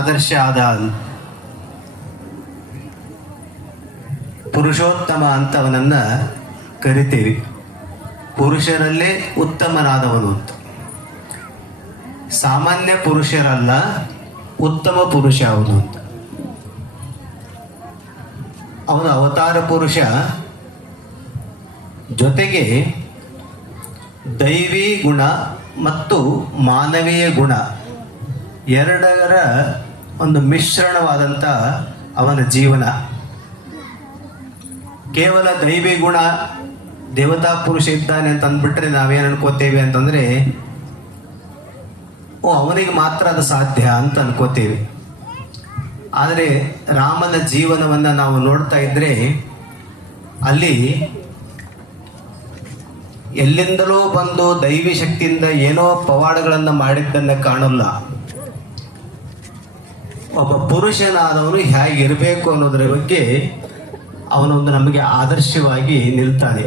ಆದರ್ಶ ಆದ ಪುರುಷೋತ್ತಮ ಅಂತ ಅವನನ್ನು ಕರಿತೀವಿ. ಪುರುಷರಲ್ಲೇ ಉತ್ತಮನಾದವನು ಅಂತ. ಸಾಮಾನ್ಯ ಪುರುಷರಲ್ಲ, ಉತ್ತಮ ಪುರುಷ ಅವನು ಅಂತ. ಅವನು ಅವತಾರ ಪುರುಷ, ಜೊತೆಗೆ ದೈವಿ ಗುಣ ಮತ್ತು ಮಾನವೀಯ ಗುಣ ಎರಡರ ಒಂದು ಮಿಶ್ರಣವಾದಂಥ ಅವನ ಜೀವನ. ಕೇವಲ ದೈವಿ ಗುಣ, ದೇವತಾ ಪುರುಷ ಇದ್ದಾನೆ ಅಂತ ಅಂದ್ಬಿಟ್ರೆ ನಾವೇನು ಅನ್ಕೋತೇವೆ ಅಂತಂದರೆ, ಅವನಿಗೆ ಮಾತ್ರ ಅದು ಸಾಧ್ಯ ಅಂತ ಅನ್ಕೋತೇವೆ. ಆದರೆ ರಾಮನ ಜೀವನವನ್ನು ನಾವು ನೋಡ್ತಾ ಇದ್ದರೆ ಅಲ್ಲಿ ಎಲ್ಲಿಂದಲೂ ಬಂದು ದೈವಿ ಶಕ್ತಿಯಿಂದ ಏನೋ ಪವಾಡಗಳನ್ನು ಮಾಡಿದ್ದನ್ನು ಕಾಣಲ್ಲ. ಒಬ್ಬ ಪುರುಷನಾದವನು ಹೇಗಿರಬೇಕು ಅನ್ನೋದರ ಬಗ್ಗೆ ಅವನೊಂದು ನಮಗೆ ಆದರ್ಶವಾಗಿ ನಿಲ್ತಾನೆ.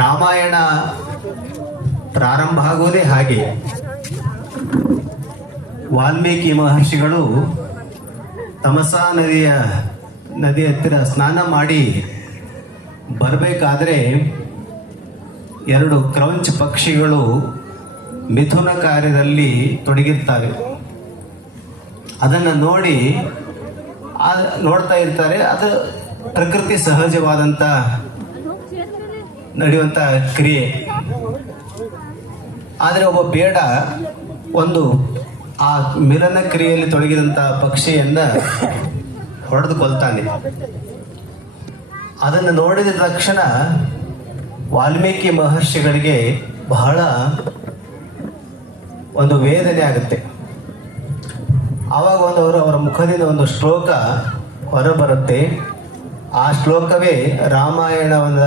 ರಾಮಾಯಣ ಪ್ರಾರಂಭ ಆಗೋದೇ ಹಾಗೆ. ವಾಲ್ಮೀಕಿ ಮಹರ್ಷಿಗಳು ತಮಸಾ ನದಿ ಹತ್ತಿರ ಸ್ನಾನ ಮಾಡಿ ಬರಬೇಕಾದ್ರೆ ಎರಡು ಕ್ರೌಂಚ್ ಪಕ್ಷಿಗಳು ಮಿಥುನ ಕಾರ್ಯದಲ್ಲಿ ತೊಡಗಿರ್ತವೆ. ಅದನ್ನು ನೋಡ್ತಾ ಇರ್ತಾರೆ. ಅದು ಪ್ರಕೃತಿ ಸಹಜವಾದಂಥ ನಡೆಯುವಂಥ ಕ್ರಿಯೆ. ಆದರೆ ಒಬ್ಬ ಬೇಡ ಒಂದು ಆ ಮಿಲನ ಕ್ರಿಯೆಯಲ್ಲಿ ತೊಡಗಿದಂಥ ಪಕ್ಷಿಯನ್ನು ಹೊಡೆದು ಕೊಲ್ತಾನೆ. ಅದನ್ನು ನೋಡಿದ ತಕ್ಷಣ ವಾಲ್ಮೀಕಿ ಮಹರ್ಷಿಗಳಿಗೆ ಬಹಳ ಒಂದು ವೇದನೆ ಆಗುತ್ತೆ. ಆವಾಗ ಅವರ ಮುಖದಿಂದ ಒಂದು ಶ್ಲೋಕ ಹೊರಬರುತ್ತೆ. ಆ ಶ್ಲೋಕವೇ ರಾಮಾಯಣದ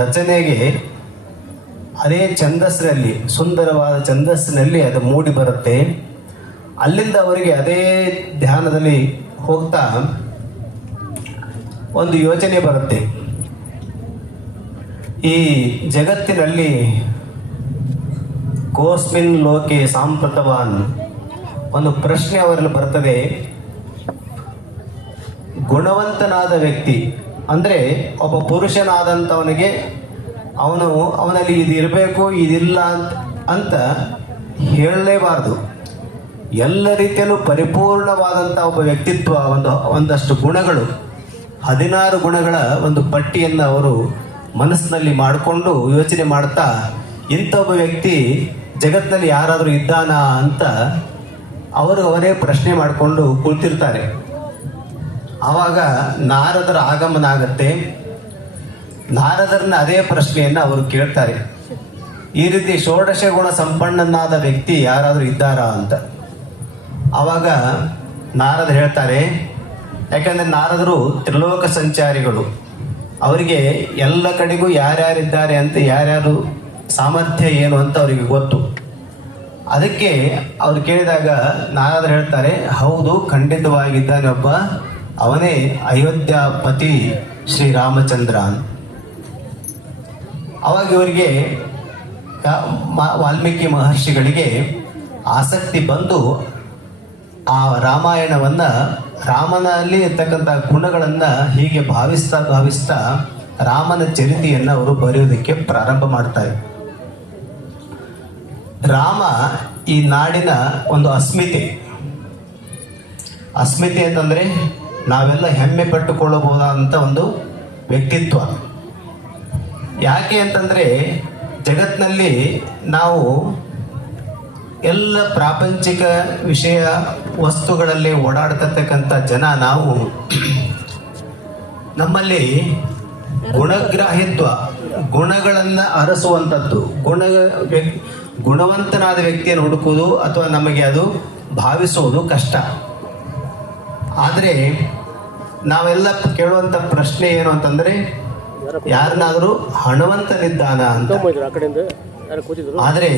ರಚನೆಗೆ ಅದೇ ಛಂದಸ್ಸಿನಲ್ಲಿ, ಸುಂದರವಾದ ಛಂದಸ್ಸಿನಲ್ಲಿ ಅದು ಮೂಡಿ ಬರುತ್ತೆ. ಅಲ್ಲಿಂದ ಅವರಿಗೆ ಅದೇ ಧ್ಯಾನದಲ್ಲಿ ಹೋಗ್ತಾ ಒಂದು ಯೋಚನೆ ಬರುತ್ತೆ. ಈ ಜಗತ್ತಿನಲ್ಲಿ ಕೋಸ್ಮಿನ್ ಲೋಕೆ ಸಾಂಪ್ರತವಾನ್ ಒಂದು ಪ್ರಶ್ನೆ ಅವರಲ್ಲಿ ಬರ್ತದೆ. ಗುಣವಂತನಾದ ವ್ಯಕ್ತಿ ಅಂದರೆ ಒಬ್ಬ ಪುರುಷನಾದಂಥವನಿಗೆ ಅವನಲ್ಲಿ ಇದು ಇರಬೇಕು ಇದಿಲ್ಲ ಅಂತ ಹೇಳಲೇಬಾರ್ದು. ಎಲ್ಲ ರೀತಿಯಲ್ಲೂ ಪರಿಪೂರ್ಣವಾದಂಥ ಒಬ್ಬ ವ್ಯಕ್ತಿತ್ವ, ಒಂದಷ್ಟು ಗುಣಗಳು, 16 ಗುಣಗಳ ಒಂದು ಪಟ್ಟಿಯನ್ನು ಅವರು ಮನಸ್ಸಿನಲ್ಲಿ ಮಾಡಿಕೊಂಡು ಯೋಚನೆ ಮಾಡ್ತಾ, ಇಂಥ ಒಬ್ಬ ವ್ಯಕ್ತಿ ಜಗತ್ತಿನಲ್ಲಿ ಯಾರಾದರೂ ಇದ್ದಾನಾ ಅಂತ ಅವರೇ ಪ್ರಶ್ನೆ ಮಾಡಿಕೊಂಡು ಕುಳಿತಿರ್ತಾರೆ. ಆವಾಗ ನಾರದರ ಆಗಮನ ಆಗತ್ತೆ. ನಾರದರನ್ನ ಅದೇ ಪ್ರಶ್ನೆಯನ್ನು ಅವರು ಕೇಳ್ತಾರೆ, ಈ ರೀತಿ ಷೋಡಶ ಗುಣ ಸಂಪನ್ನನಾದ ವ್ಯಕ್ತಿ ಯಾರಾದರೂ ಇದ್ದಾರಾ ಅಂತ. ಆವಾಗ ನಾರದರು ಹೇಳ್ತಾರೆ, ಯಾಕಂದರೆ ನಾರದರು ತ್ರಿಲೋಕ ಸಂಚಾರಿಗಳು, ಅವರಿಗೆ ಎಲ್ಲ ಕಡೆಗೂ ಯಾರ್ಯಾರಿದ್ದಾರೆ ಅಂತ, ಯಾರ್ಯಾರು ಸಾಮರ್ಥ್ಯ ಏನು ಅಂತ ಅವರಿಗೆ ಗೊತ್ತು. ಅದಕ್ಕೆ ಅವ್ರು ಕೇಳಿದಾಗ ನಾರದರು ಹೇಳ್ತಾರೆ, ಹೌದು, ಖಂಡಿತವಾಗಿದ್ದಾನೆ ಒಬ್ಬ, ಅವನೇ ಅಯೋಧ್ಯಾಪತಿ ಶ್ರೀರಾಮಚಂದ್ರ. ಅವಾಗ ಇವರಿಗೆ ವಾಲ್ಮೀಕಿ ಮಹರ್ಷಿಗಳಿಗೆ ಆಸಕ್ತಿ ಬಂದು ಆ ರಾಮಾಯಣವನ್ನು, ರಾಮನಲ್ಲಿ ಇರ್ತಕ್ಕಂಥ ಗುಣಗಳನ್ನು ಹೀಗೆ ಭಾವಿಸ್ತಾ ರಾಮನ ಚರಿತೆಯನ್ನು ಅವರು ಬರೆಯೋದಕ್ಕೆ ಪ್ರಾರಂಭ ಮಾಡ್ತಾರೆ. ರಾಮ ಈ ನಾಡಿನ ಒಂದು ಅಸ್ಮಿತೆ ಅಂತಂದರೆ ನಾವೆಲ್ಲ ಹೆಮ್ಮೆ ಪಟ್ಟುಕೊಳ್ಳಬಹುದಾದಂಥ ಒಂದು ವ್ಯಕ್ತಿತ್ವ. ಯಾಕೆ ಅಂತಂದರೆ ಜಗತ್ತಿನಲ್ಲಿ ನಾವು ಎಲ್ಲ ಪ್ರಾಪಂಚಿಕ ವಿಷಯ ವಸ್ತುಗಳಲ್ಲಿ ಓಡಾಡ್ತಿರ್ತಕ್ಕಂಥ ಜನ ನಾವು. ನಮ್ಮಲ್ಲಿ ಗುಣಗ್ರಾಹಿತ್ವ, ಗುಣಗಳನ್ನು ಅರಸುವಂಥದ್ದು, ಗುಣವಂತನಾದ ವ್ಯಕ್ತಿಯನ್ನು ಹುಡುಕುವುದು ಅಥವಾ ನಮಗೆ ಅದು ಭಾವಿಸುವುದು ಕಷ್ಟ. ಆದರೆ ನಾವೆಲ್ಲ ಕೇಳುವಂಥ ಪ್ರಶ್ನೆ ಏನು ಅಂತಂದರೆ, ಯಾರನ್ನಾದರೂ ಹಣವಂತನಿದ್ದಾನ ಅಂತ. ಆದರೆ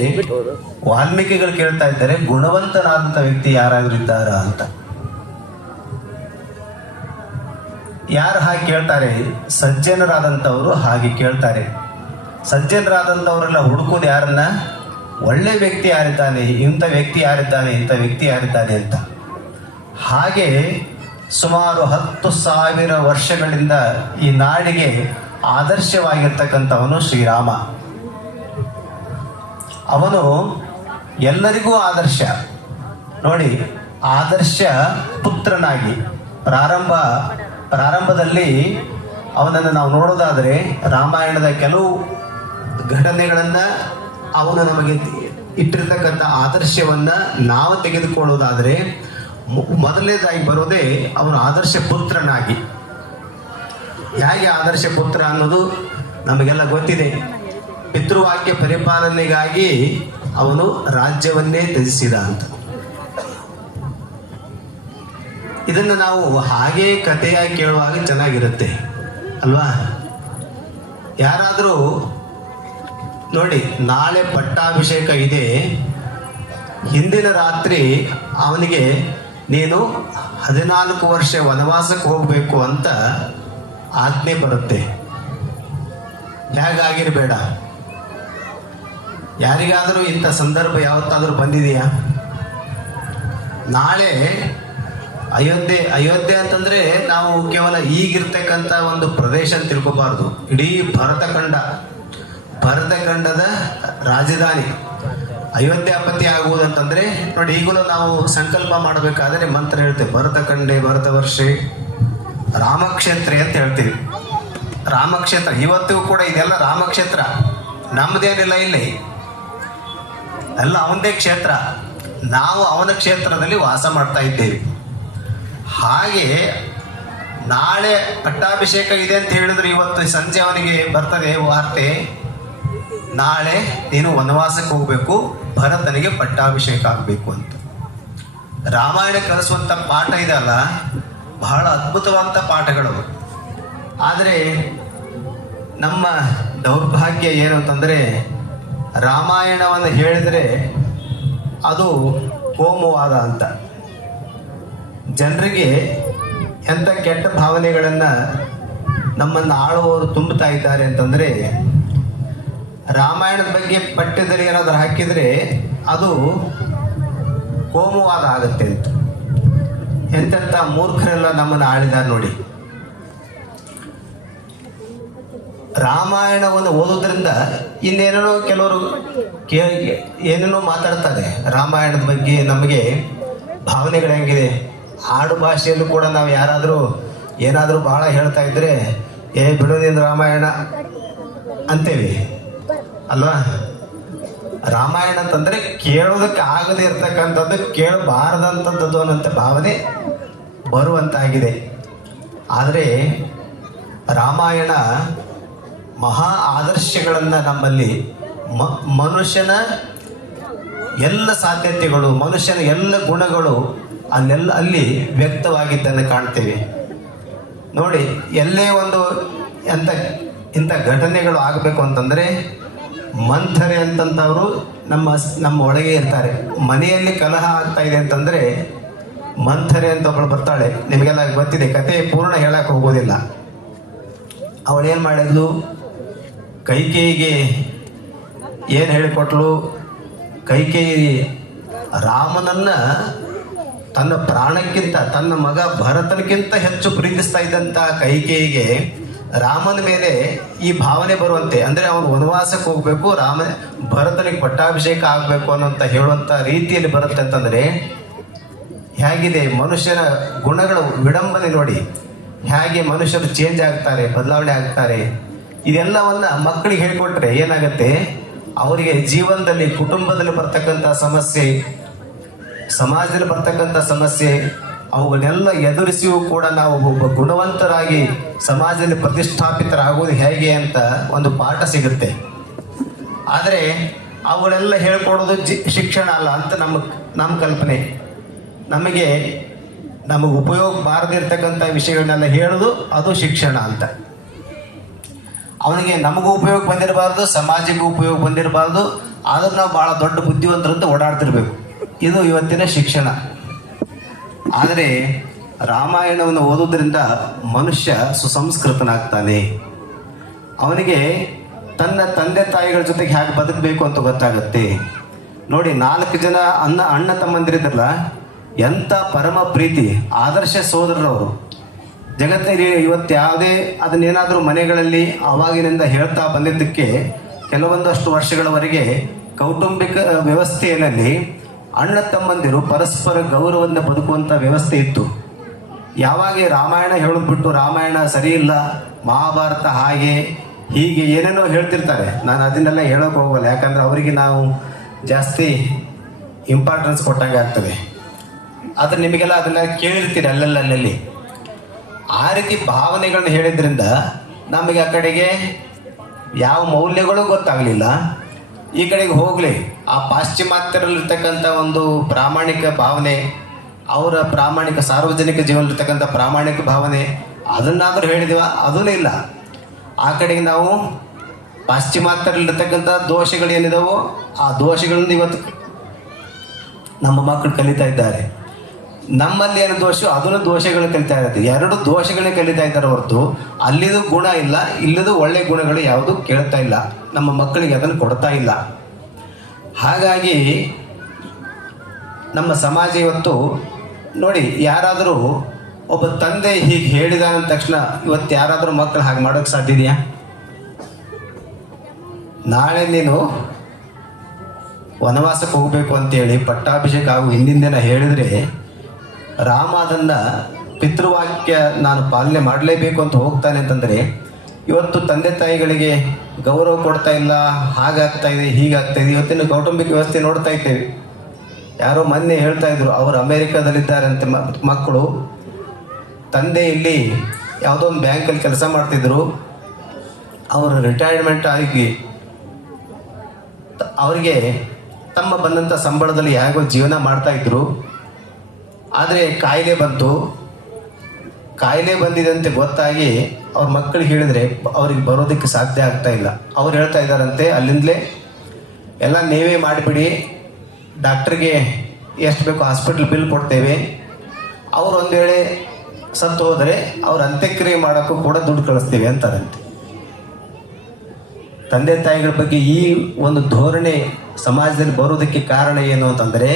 ವಾಲ್ಮೀಕಿಗಳು ಕೇಳ್ತಾ ಇದ್ದಾರೆ, ಗುಣವಂತನಾದಂಥ ವ್ಯಕ್ತಿ ಯಾರಾದರೂ ಇದ್ದಾರಾ ಅಂತ. ಯಾರು ಹಾಗೆ ಕೇಳ್ತಾರೆ? ಸಜ್ಜನರಾದಂಥವರು ಹಾಗೆ ಕೇಳ್ತಾರೆ. ಸಜ್ಜನರಾದಂಥವರೆಲ್ಲ ಹುಡುಕೋದು ಯಾರನ್ನ? ಒಳ್ಳೆ ವ್ಯಕ್ತಿ ಯಾರಿದ್ದಾನೆ, ಇಂಥ ವ್ಯಕ್ತಿ ಯಾರಿದ್ದಾನೆ, ಇಂಥ ವ್ಯಕ್ತಿ ಯಾರಿದ್ದಾನೆ ಅಂತ. ಹಾಗೆ ಸುಮಾರು 10,000 ವರ್ಷಗಳಿಂದ ಈ ನಾಡಿಗೆ ಆದರ್ಶವಾಗಿರ್ತಕ್ಕಂಥವನು ಶ್ರೀರಾಮ. ಅವನು ಎಲ್ಲರಿಗೂ ಆದರ್ಶ. ನೋಡಿ, ಆದರ್ಶ ಪುತ್ರನಾಗಿ ಪ್ರಾರಂಭದಲ್ಲಿ ಅವನನ್ನು ನಾವು ನೋಡೋದಾದರೆ ರಾಮಾಯಣದ ಕೆಲವು ಘಟನೆಗಳನ್ನು ಅವನು ನಮಗೆ ಇಟ್ಟಿರ್ತಕ್ಕಂಥ ಆದರ್ಶವನ್ನು ನಾವು ತೆಗೆದುಕೊಳ್ಳೋದಾದರೆ ಮೊದಲನೇದಾಗಿ ಬರೋದೇ ಅವನು ಆದರ್ಶ ಪುತ್ರನಾಗಿ. ಹೇಗೆ ಆದರ್ಶ ಪುತ್ರ ಅನ್ನೋದು ನಮಗೆಲ್ಲ ಗೊತ್ತಿದೆ. ಪಿತೃವಾಕ್ಯ ಪರಿಪಾಲನೆಗಾಗಿ ಅವನು ರಾಜ್ಯವನ್ನೇ ತ್ಯಜಿಸಿದ ಅಂತ. ಇದನ್ನು ನಾವು ಹಾಗೇ ಕಥೆಯಾಗಿ ಕೇಳುವಾಗ ಚೆನ್ನಾಗಿರುತ್ತೆ ಅಲ್ವಾ? ಯಾರಾದರೂ ನೋಡಿ, ನಾಳೆ ಪಟ್ಟಾಭಿಷೇಕ ಇದೆ, ಹಿಂದಿನ ರಾತ್ರಿ ಅವನಿಗೆ ನೀನು 14 ವರ್ಷ ವನವಾಸಕ್ಕೆ ಹೋಗಬೇಕು ಅಂತ ಆಜ್ಞೆ ಬರುತ್ತೆ. ಹೇಗಾಗಿರಬೇಡ. ಯಾರಿಗಾದರೂ ಇಂಥ ಸಂದರ್ಭ ಯಾವತ್ತಾದರೂ ಬಂದಿದೆಯಾ? ನಾಳೆ ಅಯೋಧ್ಯೆ ಅಂತಂದ್ರೆ ನಾವು ಕೇವಲ ಈಗಿರ್ತಕ್ಕಂಥ ಒಂದು ಪ್ರದೇಶ ಅಂತ ತಿಳ್ಕೊಬಾರ್ದು. ಇಡೀ ಭರತಖಂಡದ ರಾಜಧಾನಿ ಅಯೋಧ್ಯಾಪತಿ ಆಗುವುದಂತಂದ್ರೆ ನೋಡಿ, ಈಗಲೂ ನಾವು ಸಂಕಲ್ಪ ಮಾಡಬೇಕಾದ್ರೆ ಮಂತ್ರ ಹೇಳ್ತೇವೆ, ಭರತಖಂಡೇ ಭರತವರ್ಷೆ ರಾಮಕ್ಷೇತ್ರ ಅಂತ ಹೇಳ್ತೀವಿ. ರಾಮಕ್ಷೇತ್ರ ಇವತ್ತಿಗೂ ಕೂಡ ಇದೆಲ್ಲ ರಾಮಕ್ಷೇತ್ರ, ನಮ್ಮದೇನಿಲ್ಲ. ಇಲ್ಲಿ ಎಲ್ಲ ಅವನದೇ ಕ್ಷೇತ್ರ, ನಾವು ಅವನ ಕ್ಷೇತ್ರದಲ್ಲಿ ವಾಸ ಮಾಡ್ತಾ ಇದ್ದೇವೆ. ಹಾಗೆ ನಾಳೆ ಪಟ್ಟಾಭಿಷೇಕ ಇದೆ ಅಂತ ಹೇಳಿದ್ರೆ ಇವತ್ತು ಸಂಜೆ ಅವನಿಗೆ ಬರ್ತದೆ ವಾರ್ತೆ, ನಾಳೆ ನೀನು ವನವಾಸಕ್ಕೆ ಹೋಗಬೇಕು, ಭರತನಿಗೆ ಪಟ್ಟಾಭಿಷೇಕ ಆಗಬೇಕು ಅಂತ. ರಾಮಾಯಣ ಕಲಿಸುವಂಥ ಪಾಠ ಇದೆಯಲ್ಲ, ಬಹಳ ಅದ್ಭುತವಾದಂಥ ಪಾಠಗಳು. ಆದರೆ ನಮ್ಮ ದೌರ್ಭಾಗ್ಯ ಏನು ಅಂತಂದರೆ, ರಾಮಾಯಣವನ್ನು ಹೇಳಿದರೆ ಅದು ಕೋಮುವಾದ ಅಂತ. ಜನರಿಗೆ ಎಂಥ ಕೆಟ್ಟ ಭಾವನೆಗಳನ್ನು ನಮ್ಮನ್ನು ಆಳುವವರು ತುಂಬುತ್ತಾ ಇದ್ದಾರೆ ಅಂತಂದರೆ, ರಾಮಾಯಣದ ಬಗ್ಗೆ ಪಠ್ಯದಲ್ಲಿ ಏನಾದರೂ ಹಾಕಿದರೆ ಅದು ಕೋಮುವಾದ ಆಗುತ್ತೆ ಅಂತ. ಎಂತೆಂಥ ಮೂರ್ಖರೆಲ್ಲ ನಮ್ಮನ್ನು ಆಳಿದ್ದಾರೆ ನೋಡಿ. ರಾಮಾಯಣವನ್ನು ಓದೋದ್ರಿಂದ ಇನ್ನೇನೇನೋ ಕೆಲವರು ಏನೇನೋ ಮಾತಾಡ್ತಾರೆ ರಾಮಾಯಣದ ಬಗ್ಗೆ. ನಮಗೆ ಭಾವನೆಗಳು ಹೆಂಗಿದೆ, ಆಡು ಭಾಷೆಯಲ್ಲೂ ಕೂಡ ನಾವು ಯಾರಾದರೂ ಏನಾದರೂ ಬಹಳ ಹೇಳ್ತಾ ಇದ್ರೆ ಬಿಡೋದಿಲ್ಲ ರಾಮಾಯಣ ಅಂತೇವಿ ಅಲ್ವಾ? ರಾಮಾಯಣ ಅಂತಂದ್ರೆ ಕೇಳೋದಕ್ಕೆ ಆಗದೆ ಇರ್ತಕ್ಕಂಥದ್ದು, ಕೇಳಬಾರದಂಥದ್ದು ಅನ್ನೋಂಥ ಭಾವನೆ ಬರುವಂತಾಗಿದೆ. ಆದರೆ ರಾಮಾಯಣ ಮಹಾ ಆದರ್ಶಗಳನ್ನು ನಮ್ಮಲ್ಲಿ ಮನುಷ್ಯನ ಎಲ್ಲ ಸಾಧ್ಯತೆಗಳು, ಮನುಷ್ಯನ ಎಲ್ಲ ಗುಣಗಳು ಅಲ್ಲಿ ವ್ಯಕ್ತವಾಗಿದ್ದನ್ನು ಕಾಣ್ತೇವೆ. ನೋಡಿ, ಎಲ್ಲೇ ಒಂದು ಇಂಥ ಘಟನೆಗಳು ಆಗಬೇಕು ಅಂತಂದರೆ ಮಂಥರೆ ಅಂತಂಥವರು ನಮ್ಮ ಒಳಗೆ ಇರ್ತಾರೆ. ಮನೆಯಲ್ಲಿ ಕಲಹ ಆಗ್ತಾ ಇದೆ ಅಂತಂದರೆ ಮಂಥರೆ ಅಂತ ಒಬ್ಬಳು ಬರ್ತಾಳೆ, ನಿಮಗೆಲ್ಲ ಗೊತ್ತಿದೆ, ಕತೆ ಪೂರ್ಣ ಹೇಳಕ್ಕೆ ಹೋಗೋದಿಲ್ಲ. ಅವಳೇನು ಮಾಡಿದ್ಲು, ಕೈಕೇಯಿಗೆ ಏನು ಹೇಳಿಕೊಟ್ಲು, ಕೈಕೇಯಿ ರಾಮನನ್ನು ತನ್ನ ಪ್ರಾಣಕ್ಕಿಂತ, ತನ್ನ ಮಗ ಭರತನಿಗಿಂತ ಹೆಚ್ಚು ಪ್ರೀತಿಸ್ತಾ ಇದ್ದಂಥ ಕೈಕೇಯಿಗೆ ರಾಮನ ಮೇಲೆ ಈ ಭಾವನೆ ಬರುವಂತೆ, ಅಂದರೆ ಅವನು ವನವಾಸಕ್ಕೆ ಹೋಗಬೇಕು, ಭರತನಿಗೆ ಪಟ್ಟಾಭಿಷೇಕ ಆಗಬೇಕು ಅನ್ನೋಂಥ ಹೇಳುವಂಥ ರೀತಿಯಲ್ಲಿ ಬರುತ್ತೆ ಅಂತಂದರೆ ಹೇಗಿದೆ ಮನುಷ್ಯನ ಗುಣಗಳ ವಿಡಂಬನೆ. ನೋಡಿ ಹೇಗೆ ಮನುಷ್ಯರು ಚೇಂಜ್ ಆಗ್ತಾರೆ, ಬದಲಾವಣೆ ಆಗ್ತಾರೆ. ಇದೆಲ್ಲವನ್ನು ಮಕ್ಕಳಿಗೆ ಹೇಳಿಕೊಟ್ರೆ ಏನಾಗುತ್ತೆ, ಅವರಿಗೆ ಜೀವನದಲ್ಲಿ, ಕುಟುಂಬದಲ್ಲಿ ಬರ್ತಕ್ಕಂಥ ಸಮಸ್ಯೆ, ಸಮಾಜದಲ್ಲಿ ಬರ್ತಕ್ಕಂಥ ಸಮಸ್ಯೆ, ಅವುಗಳನ್ನೆಲ್ಲ ಎದುರಿಸಿಯೂ ಕೂಡ ನಾವು ಒಬ್ಬ ಗುಣವಂತರಾಗಿ ಸಮಾಜದಲ್ಲಿ ಪ್ರತಿಷ್ಠಾಪಿತರಾಗುವುದು ಹೇಗೆ ಅಂತ ಒಂದು ಪಾಠ ಸಿಗುತ್ತೆ. ಆದರೆ ಅವುಗಳೆಲ್ಲ ಹೇಳ್ಕೊಡೋದು ಶಿಕ್ಷಣ ಅಲ್ಲ ಅಂತ ನಮ್ಮ ಕಲ್ಪನೆ. ನಮಗೆ ಉಪಯೋಗ ಬಾರದಿರ್ತಕ್ಕಂಥ ವಿಷಯಗಳನ್ನೆಲ್ಲ ಹೇಳೋದು ಅದು ಶಿಕ್ಷಣ ಅಂತ. ಅವನಿಗೆ ನಮಗೂ ಉಪಯೋಗ ಬಂದಿರಬಾರ್ದು, ಸಮಾಜಕ್ಕೂ ಉಪಯೋಗ ಬಂದಿರಬಾರ್ದು, ಆದರೂ ನಾವು ಭಾಳ ದೊಡ್ಡ ಬುದ್ಧಿವಂತರಂತ ಓಡಾಡ್ತಿರ್ಬೇಕು. ಇದು ಇವತ್ತಿನ ಶಿಕ್ಷಣ. ಆದರೆ ರಾಮಾಯಣವನ್ನು ಓದೋದ್ರಿಂದ ಮನುಷ್ಯ ಸುಸಂಸ್ಕೃತನಾಗ್ತಾನೆ. ಅವನಿಗೆ ತನ್ನ ತಂದೆ ತಾಯಿಗಳ ಜೊತೆಗೆ ಹೇಗೆ ಬದುಕಬೇಕು ಅಂತ ಗೊತ್ತಾಗುತ್ತೆ. ನೋಡಿ 4 ಜನ ಅಣ್ಣ ತಮ್ಮಂದಿರಿದ್ರಲ್ಲ, ಎಂಥ ಪರಮ ಪ್ರೀತಿ, ಆದರ್ಶ ಸೋದರರವರು. ಜಗತ್ತಿನಲ್ಲಿ ಇವತ್ತು ಯಾವುದೇ ಅದನ್ನೇನಾದರೂ ಮನೆಗಳಲ್ಲಿ ಅವಾಗಿನಿಂದ ಹೇಳ್ತಾ ಬಂದಿದ್ದಕ್ಕೆ ಕೆಲವೊಂದಷ್ಟು ವರ್ಷಗಳವರೆಗೆ ಕೌಟುಂಬಿಕ ವ್ಯವಸ್ಥೆಯಲ್ಲಿ ಅಣ್ಣ ತಮ್ಮಂದಿರು ಪರಸ್ಪರ ಗೌರವವನ್ನು ಬದುಕುವಂಥ ವ್ಯವಸ್ಥೆ ಇತ್ತು. ಯಾವಾಗ ರಾಮಾಯಣ ಹೇಳಿದ್ಬಿಟ್ಟು ರಾಮಾಯಣ ಸರಿ ಇಲ್ಲ, ಮಹಾಭಾರತ ಹಾಗೆ ಹೀಗೆ ಏನೇನೋ ಹೇಳ್ತಿರ್ತಾರೆ. ನಾನು ಅದನ್ನೆಲ್ಲ ಹೇಳೋಕೆ ಹೋಗಲ್ಲ, ಯಾಕಂದರೆ ಅವರಿಗೆ ನಾವು ಜಾಸ್ತಿ ಇಂಪಾರ್ಟೆನ್ಸ್ ಕೊಟ್ಟಂಗೆ ಆಗ್ತದೆ. ಆದರೆ ನಿಮಗೆಲ್ಲ ಅದನ್ನು ಕೇಳಿರ್ತೀರಿ ಅಲ್ಲಲ್ಲಿ. ಆ ರೀತಿ ಭಾವನೆಗಳನ್ನ ಹೇಳಿದ್ರಿಂದ ನಮಗೆ ಆ ಕಡೆಗೆ ಯಾವ ಮೌಲ್ಯಗಳು ಗೊತ್ತಾಗಲಿಲ್ಲ. ಈ ಕಡೆಗೆ ಹೋಗಲಿ ಆ ಪಾಶ್ಚಿಮಾತ್ಯರಲ್ಲಿರ್ತಕ್ಕಂಥ ಒಂದು ಪ್ರಾಮಾಣಿಕ ಭಾವನೆ, ಅವರ ಪ್ರಾಮಾಣಿಕ ಸಾರ್ವಜನಿಕ ಜೀವನದಲ್ಲಿರ್ತಕ್ಕಂಥ ಪ್ರಾಮಾಣಿಕ ಭಾವನೆ ಅದನ್ನಾದರೂ ಹೇಳಿದೀವ, ಅದೂ ಇಲ್ಲ. ಆ ಕಡೆಗೆ ನಾವು ಪಾಶ್ಚಿಮಾತ್ಯರಲ್ಲಿರ್ತಕ್ಕಂಥ ದೋಷಗಳೇನಿದಾವೋ ಆ ದೋಷಗಳನ್ನು ಇವತ್ತು ನಮ್ಮ ಮಕ್ಕಳು ಕಲಿತಾ ಇದ್ದಾರೆ. ನಮ್ಮಲ್ಲಿ ಏನು ದೋಷ ಅದನ್ನು ದೋಷಗಳು ಕಲಿತಾ ಇರುತ್ತೆ. 2 ದೋಷಗಳೇ ಕಲಿತಾ ಇದ್ದಾರೆ ಹೊರತು ಅಲ್ಲಿದು ಗುಣ ಇಲ್ಲ, ಇಲ್ಲದು ಒಳ್ಳೆ ಗುಣಗಳು ಯಾವುದು ಕೇಳ್ತಾ ಇಲ್ಲ, ನಮ್ಮ ಮಕ್ಕಳಿಗೆ ಅದನ್ನು ಕೊಡ್ತಾ ಇಲ್ಲ. ಹಾಗಾಗಿ ನಮ್ಮ ಸಮಾಜ ಇವತ್ತು ನೋಡಿ, ಯಾರಾದರೂ ಒಬ್ಬ ತಂದೆ ಹೀಗೆ ಹೇಳಿದಾನ ತಕ್ಷಣ ಇವತ್ತು ಯಾರಾದರೂ ಮಕ್ಕಳು ಹಾಗೆ ಮಾಡೋಕ್ಕೆ ಸಾಧ್ಯ ಇದೆಯಾ? ನಾಳೆ ನೀನು ವನವಾಸಕ್ಕೆ ಹೋಗಬೇಕು ಅಂತೇಳಿ ಪಟ್ಟಾಭಿಷೇಕ ಆಗು ಹಿಂದಿನ ದಿನ ಹೇಳಿದರೆ ರಾಮ ಅದನ್ನು ಪಿತೃವಾಕ್ಯ ನಾನು ಪಾಲನೆ ಮಾಡಲೇಬೇಕು ಅಂತ ಹೋಗ್ತಾನೆ ಅಂತಂದರೆ, ಇವತ್ತು ತಂದೆ ತಾಯಿಗಳಿಗೆ ಗೌರವ ಕೊಡ್ತಾ ಇಲ್ಲ, ಹಾಗಾಗ್ತಾ ಇದೆ ಹೀಗಾಗ್ತಾ ಇದೆ. ಇವತ್ತಿನ ಕೌಟುಂಬಿಕ ವ್ಯವಸ್ಥೆ ನೋಡ್ತಾ ಇದ್ದೇವೆ. ಯಾರೋ ಮೊನ್ನೆ ಹೇಳ್ತಾ ಇದ್ರು, ಅವರು ಅಮೇರಿಕಾದಲ್ಲಿದ್ದಾರಂತೆ ಮಕ್ಕಳು, ತಂದೆ ಇಲ್ಲಿ ಯಾವುದೋ ಒಂದು ಬ್ಯಾಂಕಲ್ಲಿ ಕೆಲಸ ಮಾಡ್ತಿದ್ರು, ಅವರು ರಿಟೈರ್ಮೆಂಟ್ ಆಗಿ ಅವರಿಗೆ ತಮ್ಮ ಬಂದಂಥ ಸಂಬಳದಲ್ಲಿ ಹೇಗೋ ಜೀವನ ಮಾಡ್ತಾಯಿದ್ರು. ಆದರೆ ಕಾಯಿಲೆ ಬಂತು. ಕಾಯಿಲೆ ಬಂದಿದಂತೆ ಗೊತ್ತಾಗಿ ಅವ್ರ ಮಕ್ಕಳಿಗೆ ಹೇಳಿದರೆ ಅವ್ರಿಗೆ ಬರೋದಕ್ಕೆ ಸಾಧ್ಯ ಆಗ್ತಾ ಇಲ್ಲ. ಅವ್ರು ಹೇಳ್ತಾ ಇದ್ದಾರಂತೆ, ಅಲ್ಲಿಂದಲೇ ಎಲ್ಲ ನೀವೇ ಮಾಡಿಬಿಡಿ, ಡಾಕ್ಟ್ರಿಗೆ ಎಷ್ಟು ಬೇಕೋ ಹಾಸ್ಪಿಟ್ಲ್ ಬಿಲ್ ಕೊಡ್ತೇವೆ, ಅವ್ರು ಒಂದು ವೇಳೆ ಸತ್ತು ಹೋದರೆ ಅವ್ರ ಅಂತ್ಯಕ್ರಿಯೆ ಮಾಡೋಕ್ಕೂ ಕೂಡ ದುಡ್ಡು ಕಳಿಸ್ತೀವಿ ಅಂತಾರಂತೆ. ತಂದೆ ತಾಯಿಗಳ ಬಗ್ಗೆ ಈ ಒಂದು ಧೋರಣೆ ಸಮಾಜದಲ್ಲಿ ಬರೋದಕ್ಕೆ ಕಾರಣ ಏನು ಅಂತಂದರೆ,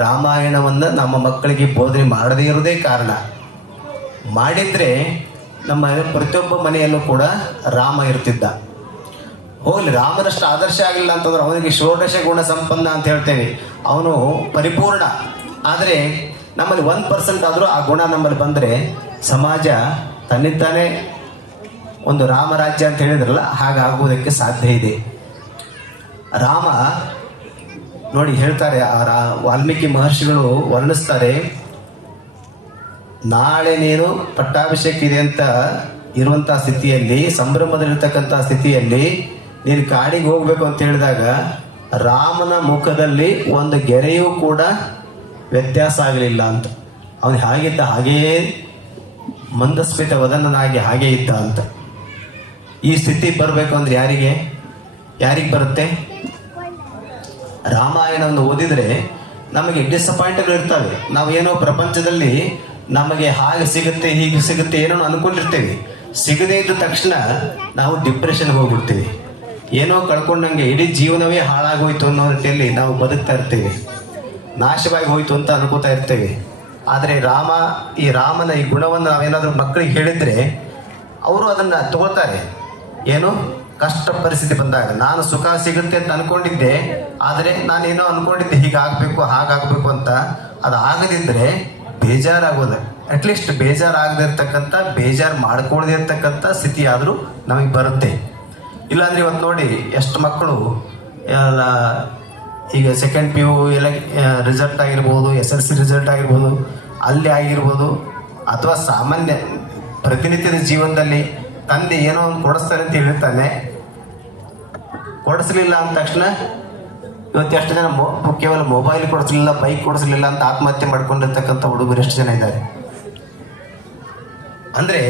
ರಾಮಾಯಣವನ್ನು ನಮ್ಮ ಮಕ್ಕಳಿಗೆ ಬೋಧನೆ ಮಾಡದೇ ಇರೋದೇ ಕಾರಣ. ಮಾಡಿದರೆ ನಮ್ಮ ಪ್ರತಿಯೊಬ್ಬ ಮನೆಯಲ್ಲೂ ಕೂಡ ರಾಮ ಇರ್ತಿದ್ದ. ಹೋಗಲಿ, ರಾಮನಷ್ಟು ಆದರ್ಶ ಆಗಿಲ್ಲ ಅಂತಂದ್ರೆ ಅವನಿಗೆ ಷೋಡಶ ಗುಣ ಸಂಪನ್ನ ಅಂತ ಹೇಳ್ತೇವೆ, ಅವನು ಪರಿಪೂರ್ಣ. ಆದರೆ ನಮ್ಮಲ್ಲಿ 1% ಆದರೂ ಆ ಗುಣ ನಮ್ಮಲ್ಲಿ ಬಂದರೆ ಸಮಾಜ ತನ್ನಿಂತಾನೇ ಒಂದು ರಾಮರಾಜ್ಯ ಅಂತ ಹೇಳಿದ್ರಲ್ಲ, ಹಾಗಾಗುವುದಕ್ಕೆ ಸಾಧ್ಯ ಇದೆ. ರಾಮ ನೋಡಿ ಹೇಳ್ತಾರೆ, ವಾಲ್ಮೀಕಿ ಮಹರ್ಷಿಗಳು ವರ್ಣಿಸ್ತಾರೆ, ನಾಳೆ ನೀನು ಪಟ್ಟಾಭಿಷೇಕ ಇದೆ ಅಂತ ಇರುವಂಥ ಸ್ಥಿತಿಯಲ್ಲಿ, ಸಂಭ್ರಮದಲ್ಲಿರ್ತಕ್ಕಂಥ ಸ್ಥಿತಿಯಲ್ಲಿ ನೀನು ಕಾಡಿಗೆ ಹೋಗ್ಬೇಕು ಅಂತ ಹೇಳಿದಾಗ ರಾಮನ ಮುಖದಲ್ಲಿ ಒಂದು ಗೆರೆಯೂ ಕೂಡ ವ್ಯತ್ಯಾಸ ಆಗಲಿಲ್ಲ ಅಂತ. ಅವನು ಹಾಗಿದ್ದ ಹಾಗೆಯೇ ಮಂದಸ್ಮಿತ ವದನನಾಗಿ ಹಾಗೇ ಇದ್ದ ಅಂತ. ಈ ಸ್ಥಿತಿ ಬರಬೇಕು ಅಂದರೆ ಯಾರಿಗೆ ಬರುತ್ತೆ? ರಾಮಾಯಣವನ್ನು ಓದಿದರೆ ನಮಗೆ ಡಿಸಪಾಯಿಂಟ್ಗಳು ಇರ್ತವೆ. ನಾವೇನೋ ಪ್ರಪಂಚದಲ್ಲಿ ನಮಗೆ ಹಾಗೆ ಸಿಗುತ್ತೆ ಹೀಗೆ ಸಿಗುತ್ತೆ ಏನೋ ಅನ್ಕೊಂಡಿರ್ತೇವೆ. ಸಿಗದೇ ಇದ್ದ ತಕ್ಷಣ ನಾವು ಡಿಪ್ರೆಷನ್ಗೆ ಹೋಗ್ಬಿಡ್ತೀವಿ. ಏನೋ ಕಳ್ಕೊಂಡಂಗೆ ಇಡೀ ಜೀವನವೇ ಹಾಳಾಗೋಯ್ತು ಅನ್ನೋ ರೀತಿಯಲ್ಲಿ ನಾವು ಬದುಕ್ತಾ ಇರ್ತೇವೆ, ನಾಶವಾಗಿ ಹೋಯ್ತು ಅಂತ ಅನ್ಕೋತಾ ಇರ್ತೇವೆ. ಆದರೆ ಈ ರಾಮನ ಈ ಗುಣವನ್ನು ನಾವೇನಾದರೂ ಮಕ್ಕಳಿಗೆ ಹೇಳಿದರೆ ಅವರು ಅದನ್ನು ತಗೋತಾರೆ. ಏನು ಕಷ್ಟ ಪರಿಸ್ಥಿತಿ ಬಂದಾಗ ನಾನು ಸುಖ ಸಿಗುತ್ತೆ ಅಂತ ಅನ್ಕೊಂಡಿದ್ದೆ, ಆದರೆ ನಾನೇನೋ ಅನ್ಕೊಂಡಿದ್ದೆ ಹೀಗಾಗಬೇಕು ಹಾಗಾಗಬೇಕು ಅಂತ, ಅದು ಆಗದಿದ್ದರೆ ಬೇಜಾರಾಗೋದು. ಅಟ್ಲೀಸ್ಟ್ ಬೇಜಾರಾಗದಿರ್ತಕ್ಕಂಥ, ಬೇಜಾರು ಮಾಡ್ಕೊಳ್ಳದೇ ಇರ್ತಕ್ಕಂಥ ಸ್ಥಿತಿ ಆದರೂ ನಮಗೆ ಬರುತ್ತೆ. ಇಲ್ಲಾಂದರೆ ಇವತ್ತು ನೋಡಿ ಎಷ್ಟು ಮಕ್ಕಳು ಎಲ್ಲ ಈಗ ಸೆಕೆಂಡ್ PU ಎಲ್ಲ ರಿಸಲ್ಟ್ ಆಗಿರ್ಬೋದು, SSLC ರಿಸಲ್ಟ್ ಆಗಿರ್ಬೋದು, ಅಲ್ಲಿ ಆಗಿರ್ಬೋದು, ಅಥವಾ ಸಾಮಾನ್ಯ ಪ್ರತಿನಿತ್ಯದ ಜೀವನದಲ್ಲಿ ತಂದೆ ಏನೋ ಒಂದು ಕೊಡಿಸ್ತಾನೆ ಅಂತ ಹೇಳಿರ್ತಾನೆ, ಕೊಡಿಸ್ಲಿಲ್ಲ ಅಂದ ತಕ್ಷಣ ಇವತ್ತು ಎಷ್ಟು ಜನ ಕೇವಲ ಮೊಬೈಲ್ ಕೊಡಿಸ್ಲಿಲ್ಲ, ಬೈಕ್ ಕೊಡಿಸ್ಲಿಲ್ಲ ಅಂತ ಆತ್ಮಹತ್ಯೆ ಮಾಡ್ಕೊಂಡಿರ್ತಕ್ಕಂಥ ಹುಡುಗರು ಎಷ್ಟು ಜನ ಇದ್ದಾರೆ. ಅಂದರೆ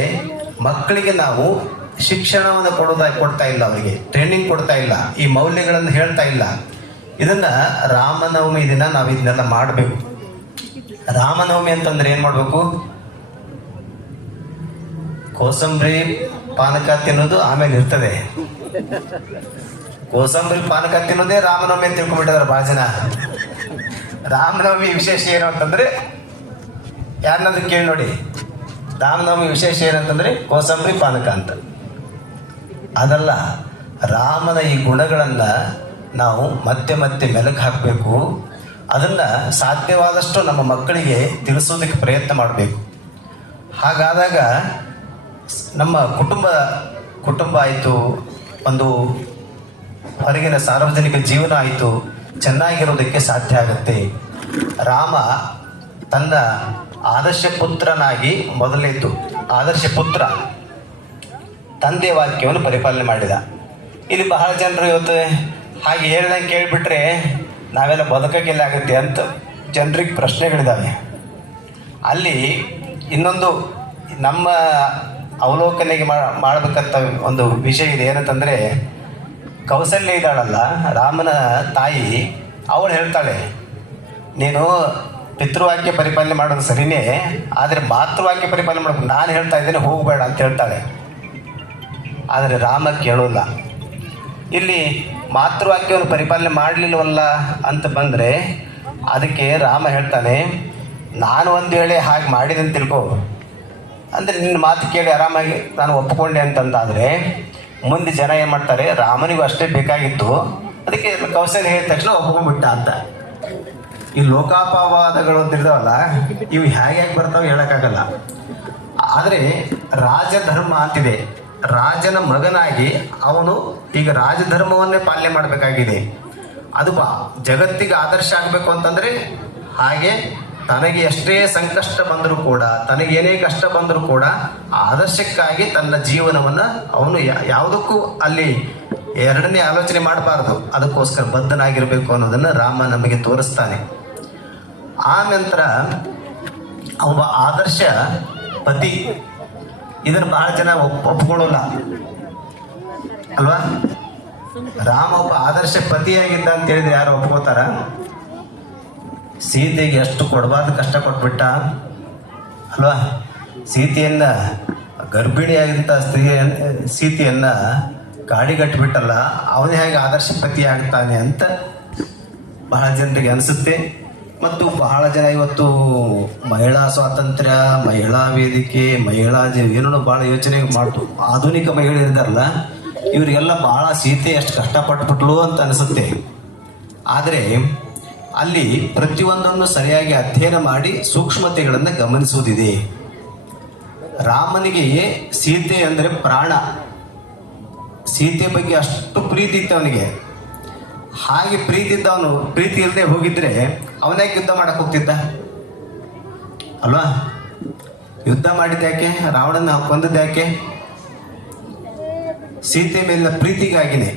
ಮಕ್ಕಳಿಗೆ ನಾವು ಶಿಕ್ಷಣವನ್ನು ಕೊಡ್ತಾ ಇಲ್ಲ, ಅವರಿಗೆ ಟ್ರೈನಿಂಗ್ ಕೊಡ್ತಾ ಇಲ್ಲ, ಈ ಮೌಲ್ಯಗಳನ್ನು ಹೇಳ್ತಾ ಇಲ್ಲ. ಇದನ್ನು ರಾಮನವಮಿ ದಿನ ನಾವು ಇದನ್ನೆಲ್ಲ ಮಾಡಬೇಕು. ರಾಮನವಮಿ ಅಂತಂದ್ರೆ ಏನು ಮಾಡಬೇಕು? ಕೋಸಂಬರಿ ಪಾನಕ ತಿನ್ನೋದು ಆಮೇಲೆ ಇರ್ತದೆ. ಕೋಸಂಬರಿ ಪಾನಕ ತಿನ್ನೋದೇ ರಾಮನವಮಿ ಅಂತ ತಿಳ್ಕೊಂಡ್ಬಿಟ್ಟಿದಾರೆ ಭಾಳ ಜನ. ರಾಮನವಮಿ ವಿಶೇಷ ಏನು ಅಂತಂದ್ರೆ ಯಾರನ್ನಾದ್ರೂ ಕೇಳಿ ನೋಡಿ, ರಾಮನವಮಿ ವಿಶೇಷ ಏನಂತಂದ್ರೆ ಕೋಸಂಬರಿ ಪಾನಕ ಅಂತ. ಅದಲ್ಲ, ರಾಮನ ಈ ಗುಣಗಳನ್ನ ನಾವು ಮತ್ತೆ ಮತ್ತೆ ಮೆಲುಕು ಹಾಕಬೇಕು. ಅದನ್ನ ಸಾಧ್ಯವಾದಷ್ಟು ನಮ್ಮ ಮಕ್ಕಳಿಗೆ ತಿಳಿಸೋದಕ್ಕೆ ಪ್ರಯತ್ನ ಮಾಡಬೇಕು. ಹಾಗಾದಾಗ ನಮ್ಮ ಕುಟುಂಬ ಆಯಿತು, ಒಂದು ಹೊರಗಿನ ಸಾರ್ವಜನಿಕ ಜೀವನ ಆಯಿತು, ಚೆನ್ನಾಗಿರೋದಕ್ಕೆ ಸಾಧ್ಯ ಆಗುತ್ತೆ. ರಾಮ ತನ್ನ ಆದರ್ಶ ಪುತ್ರನಾಗಿ ಮೊದಲೇತು, ಆದರ್ಶ ಪುತ್ರ ತಂದೆ ವಾಕ್ಯವನ್ನು ಪರಿಪಾಲನೆ ಮಾಡಿದ. ಇಲ್ಲಿ ಬಹಳ ಜನರು ಇವತ್ತು ಹಾಗೆ ಹೇಳ್ದಂಗೆ ಕೇಳಿಬಿಟ್ರೆ ನಾವೆಲ್ಲ ಬದುಕಕ್ಕೆಲ್ಲ ಆಗುತ್ತೆ ಅಂತ ಜನರಿಗೆ ಪ್ರಶ್ನೆಗಳಿದ್ದಾವೆ. ಅಲ್ಲಿ ಇನ್ನೊಂದು ನಮ್ಮ ಅವಲೋಕನೆಗೆ ಮಾಡಬೇಕಂತ ಒಂದು ವಿಷಯ ಇದೆ. ಏನಂತಂದರೆ, ಕೌಸಲ್ಯ ಇದ್ದಾಳಲ್ಲ, ರಾಮನ ತಾಯಿ, ಅವಳು ಹೇಳ್ತಾಳೆ, ನೀನು ಪಿತೃವಾಕ್ಯ ಪರಿಪಾಲನೆ ಮಾಡೋದು ಸರಿನೇ, ಆದರೆ ಮಾತೃವಾಕ್ಯ ಪರಿಪಾಲನೆ ಮಾಡಬೇಕು, ನಾನು ಹೇಳ್ತಾ ಇದ್ದೇನೆ ಹೋಗಬೇಡ ಅಂತ ಹೇಳ್ತಾಳೆ. ಆದರೆ ರಾಮ ಕೇಳೋಲ್ಲ. ಇಲ್ಲಿ ಮಾತೃವಾಕ್ಯವನ್ನು ಪರಿಪಾಲನೆ ಮಾಡಲಿಲ್ಲವಲ್ಲ ಅಂತ ಬಂದರೆ ಅದಕ್ಕೆ ರಾಮ ಹೇಳ್ತಾನೆ, ನಾನು ಒಂದು ವೇಳೆ ಹಾಗೆ ಮಾಡಿದೆ ಅಂತ ತಿಳ್ಕೊ, ಅಂದರೆ ನಿನ್ನ ಮಾತು ಕೇಳಿ ಆರಾಮಾಗಿ ನಾನು ಒಪ್ಪಿಕೊಂಡೆ ಅಂತಂದಾದರೆ ಮುಂದೆ ಜನ ಏನು ಮಾಡ್ತಾರೆ, ರಾಮನಿಗೂ ಅಷ್ಟೇ ಬೇಕಾಗಿತ್ತು, ಅದಕ್ಕೆ ಕೌಶಲ್ಯ ಹೇಳಿದ ತಕ್ಷಣ ಒಪ್ಕೊಂಡ್ಬಿಟ್ಟ ಅಂತ. ಈ ಲೋಕಾಪವಾದಗಳು ಅಂತ ಇರ್ತಾವಲ್ಲ, ಇವು ಹೇಗೆ ಬರ್ತಾವೆ ಹೇಳೋಕ್ಕಾಗಲ್ಲ. ಆದರೆ ರಾಜಧರ್ಮ ಅಂತಿದೆ. ರಾಜನ ಮಗನಾಗಿ ಅವನು ಈಗ ರಾಜಧರ್ಮವನ್ನೇ ಪಾಲನೆ ಮಾಡಬೇಕಾಗಿದೆ. ಅದು ಜಗತ್ತಿಗೆ ಆದರ್ಶ ಆಗಬೇಕು ಅಂತಂದರೆ ಹಾಗೆ ತನಗೆ ಎಷ್ಟೇ ಸಂಕಷ್ಟ ಬಂದರೂ ಕೂಡ, ತನಗೇನೇ ಕಷ್ಟ ಬಂದರೂ ಕೂಡ ಆದರ್ಶಕ್ಕಾಗಿ ತನ್ನ ಜೀವನವನ್ನು ಅವನು ಯಾವುದಕ್ಕೂ ಅಲ್ಲಿ ಎರಡನೇ ಆಲೋಚನೆ ಮಾಡಬಾರ್ದು, ಅದಕ್ಕೋಸ್ಕರ ಬದ್ಧನಾಗಿರಬೇಕು ಅನ್ನೋದನ್ನು ರಾಮ ನಮಗೆ ತೋರಿಸ್ತಾನೆ. ಆ ನಂತರ ಒಬ್ಬ ಆದರ್ಶ ಪತಿ, ಇದನ್ನು ಬಹಳ ಜನ ಒಪ್ಕೊಳ್ಳೋಲ್ಲ ಅಲ್ವಾ. ರಾಮ ಒಬ್ಬ ಆದರ್ಶ ಪತಿಯಾಗಿದ್ದ ಅಂತ ಹೇಳಿದ್ರೆ ಯಾರು ಒಪ್ಕೋತಾರ? ಸೀತೆಗೆ ಎಷ್ಟು ಕೊಡಬಾರ್ದು ಕಷ್ಟ ಕೊಟ್ಬಿಟ್ಟ ಅಲ್ವಾ. ಸೀತೆಯನ್ನ ಗರ್ಭಿಣಿಯಾಗಿದ್ದ ಸೀತೆಯನ್ನ ಕಾಡಿಗಟ್ಟಿಬಿಟ್ಟಲ್ಲ, ಅವನೇ ಹೇಗೆ ಆದರ್ಶ ಪತಿ ಆಗ್ತಾನೆ ಅಂತ ಬಹಳ ಜನರಿಗೆ ಅನಿಸುತ್ತೆ. ಮತ್ತು ಬಹಳ ಜನ ಇವತ್ತು ಮಹಿಳಾ ಸ್ವಾತಂತ್ರ್ಯ, ಮಹಿಳಾ ವೇದಿಕೆ, ಮಹಿಳಾ ಏನೋ ಭಾಳ ಯೋಚನೆ ಮಾಡ್ತು. ಆಧುನಿಕ ಮಹಿಳೆಯರು ಇದ್ದಾರಲ್ಲ, ಇವರಿಗೆಲ್ಲ ಭಾಳ ಸೀತೆ ಎಷ್ಟು ಕಷ್ಟಪಟ್ಬಿಟ್ಲು ಅಂತ ಅನಿಸುತ್ತೆ. ಆದರೆ ಅಲ್ಲಿ ಪ್ರತಿಯೊಂದನ್ನು ಸರಿಯಾಗಿ ಅಧ್ಯಯನ ಮಾಡಿ ಸೂಕ್ಷ್ಮತೆಗಳನ್ನು ಗಮನಿಸುವುದಿದೆ. ರಾಮನಿಗೆ ಸೀತೆ ಅಂದರೆ ಪ್ರಾಣ, ಸೀತೆ ಬಗ್ಗೆ ಅಷ್ಟು ಪ್ರೀತಿ ಇತ್ತು ಅವನಿಗೆ. ಹಾಗೆ ಪ್ರೀತಿ ಇದ್ದವನು ಪ್ರೀತಿ ಇಲ್ಲದೆ ಹೋಗಿದ್ರೆ ಅವನ್ಯಾಕೆ ಯುದ್ಧ ಮಾಡಕ್ಕೆ ಹೋಗ್ತಿದ್ದ ಅಲ್ವಾ. ಯುದ್ಧ ಮಾಡಿದ್ಯಾಕೆ? ರಾವಣನ ಕೊಂದದ್ಯಾಕೆ? ಸೀತೆ ಮೇಲಿನ ಪ್ರೀತಿಗಾಗಿನೇ.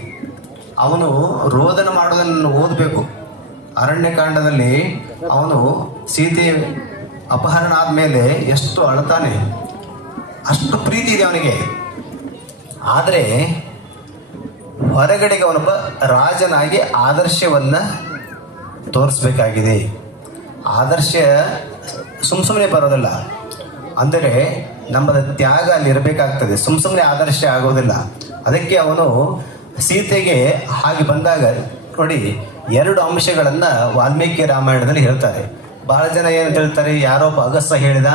ಅವನು ರೋದನ ಮಾಡೋದನ್ನು ಓದಬೇಕು. ಅರಣ್ಯಕಾಂಡದಲ್ಲಿ ಅವನು ಸೀತೆ ಅಪಹರಣ ಆದಮೇಲೆ ಎಷ್ಟು ಅಳ್ತಾನೆ, ಅಷ್ಟು ಪ್ರೀತಿ ಇದೆ ಅವನಿಗೆ. ಆದರೆ ಹೊರಗಡೆಗೆ ಅವನೊಬ್ಬ ರಾಜನಾಗಿ ಆದರ್ಶವನ್ನು ತೋರಿಸ್ಬೇಕಾಗಿದೆ. ಆದರ್ಶ ಸುಮ್ಮನೆ ಬರೋದಿಲ್ಲ, ಅಂದರೆ ನಮ್ಮದ ತ್ಯಾಗ ಅಲ್ಲಿ ಇರಬೇಕಾಗ್ತದೆ. ಸುಮ್ಮನೆ ಆದರ್ಶ ಆಗೋದಿಲ್ಲ. ಅದಕ್ಕೆ ಅವನು ಸೀತೆಗೆ ಹಾಗೆ ಬಂದಾಗ ನೋಡಿ, ಎರಡು ಅಂಶಗಳನ್ನು ವಾಲ್ಮೀಕಿ ರಾಮಾಯಣದಲ್ಲಿ ಹೇಳ್ತಾರೆ. ಬಹಳ ಜನ ಏನಂತ ಹೇಳ್ತಾರೆ, ಯಾರೊಬ್ಬ ಅಗಸ ಹೇಳಿದ,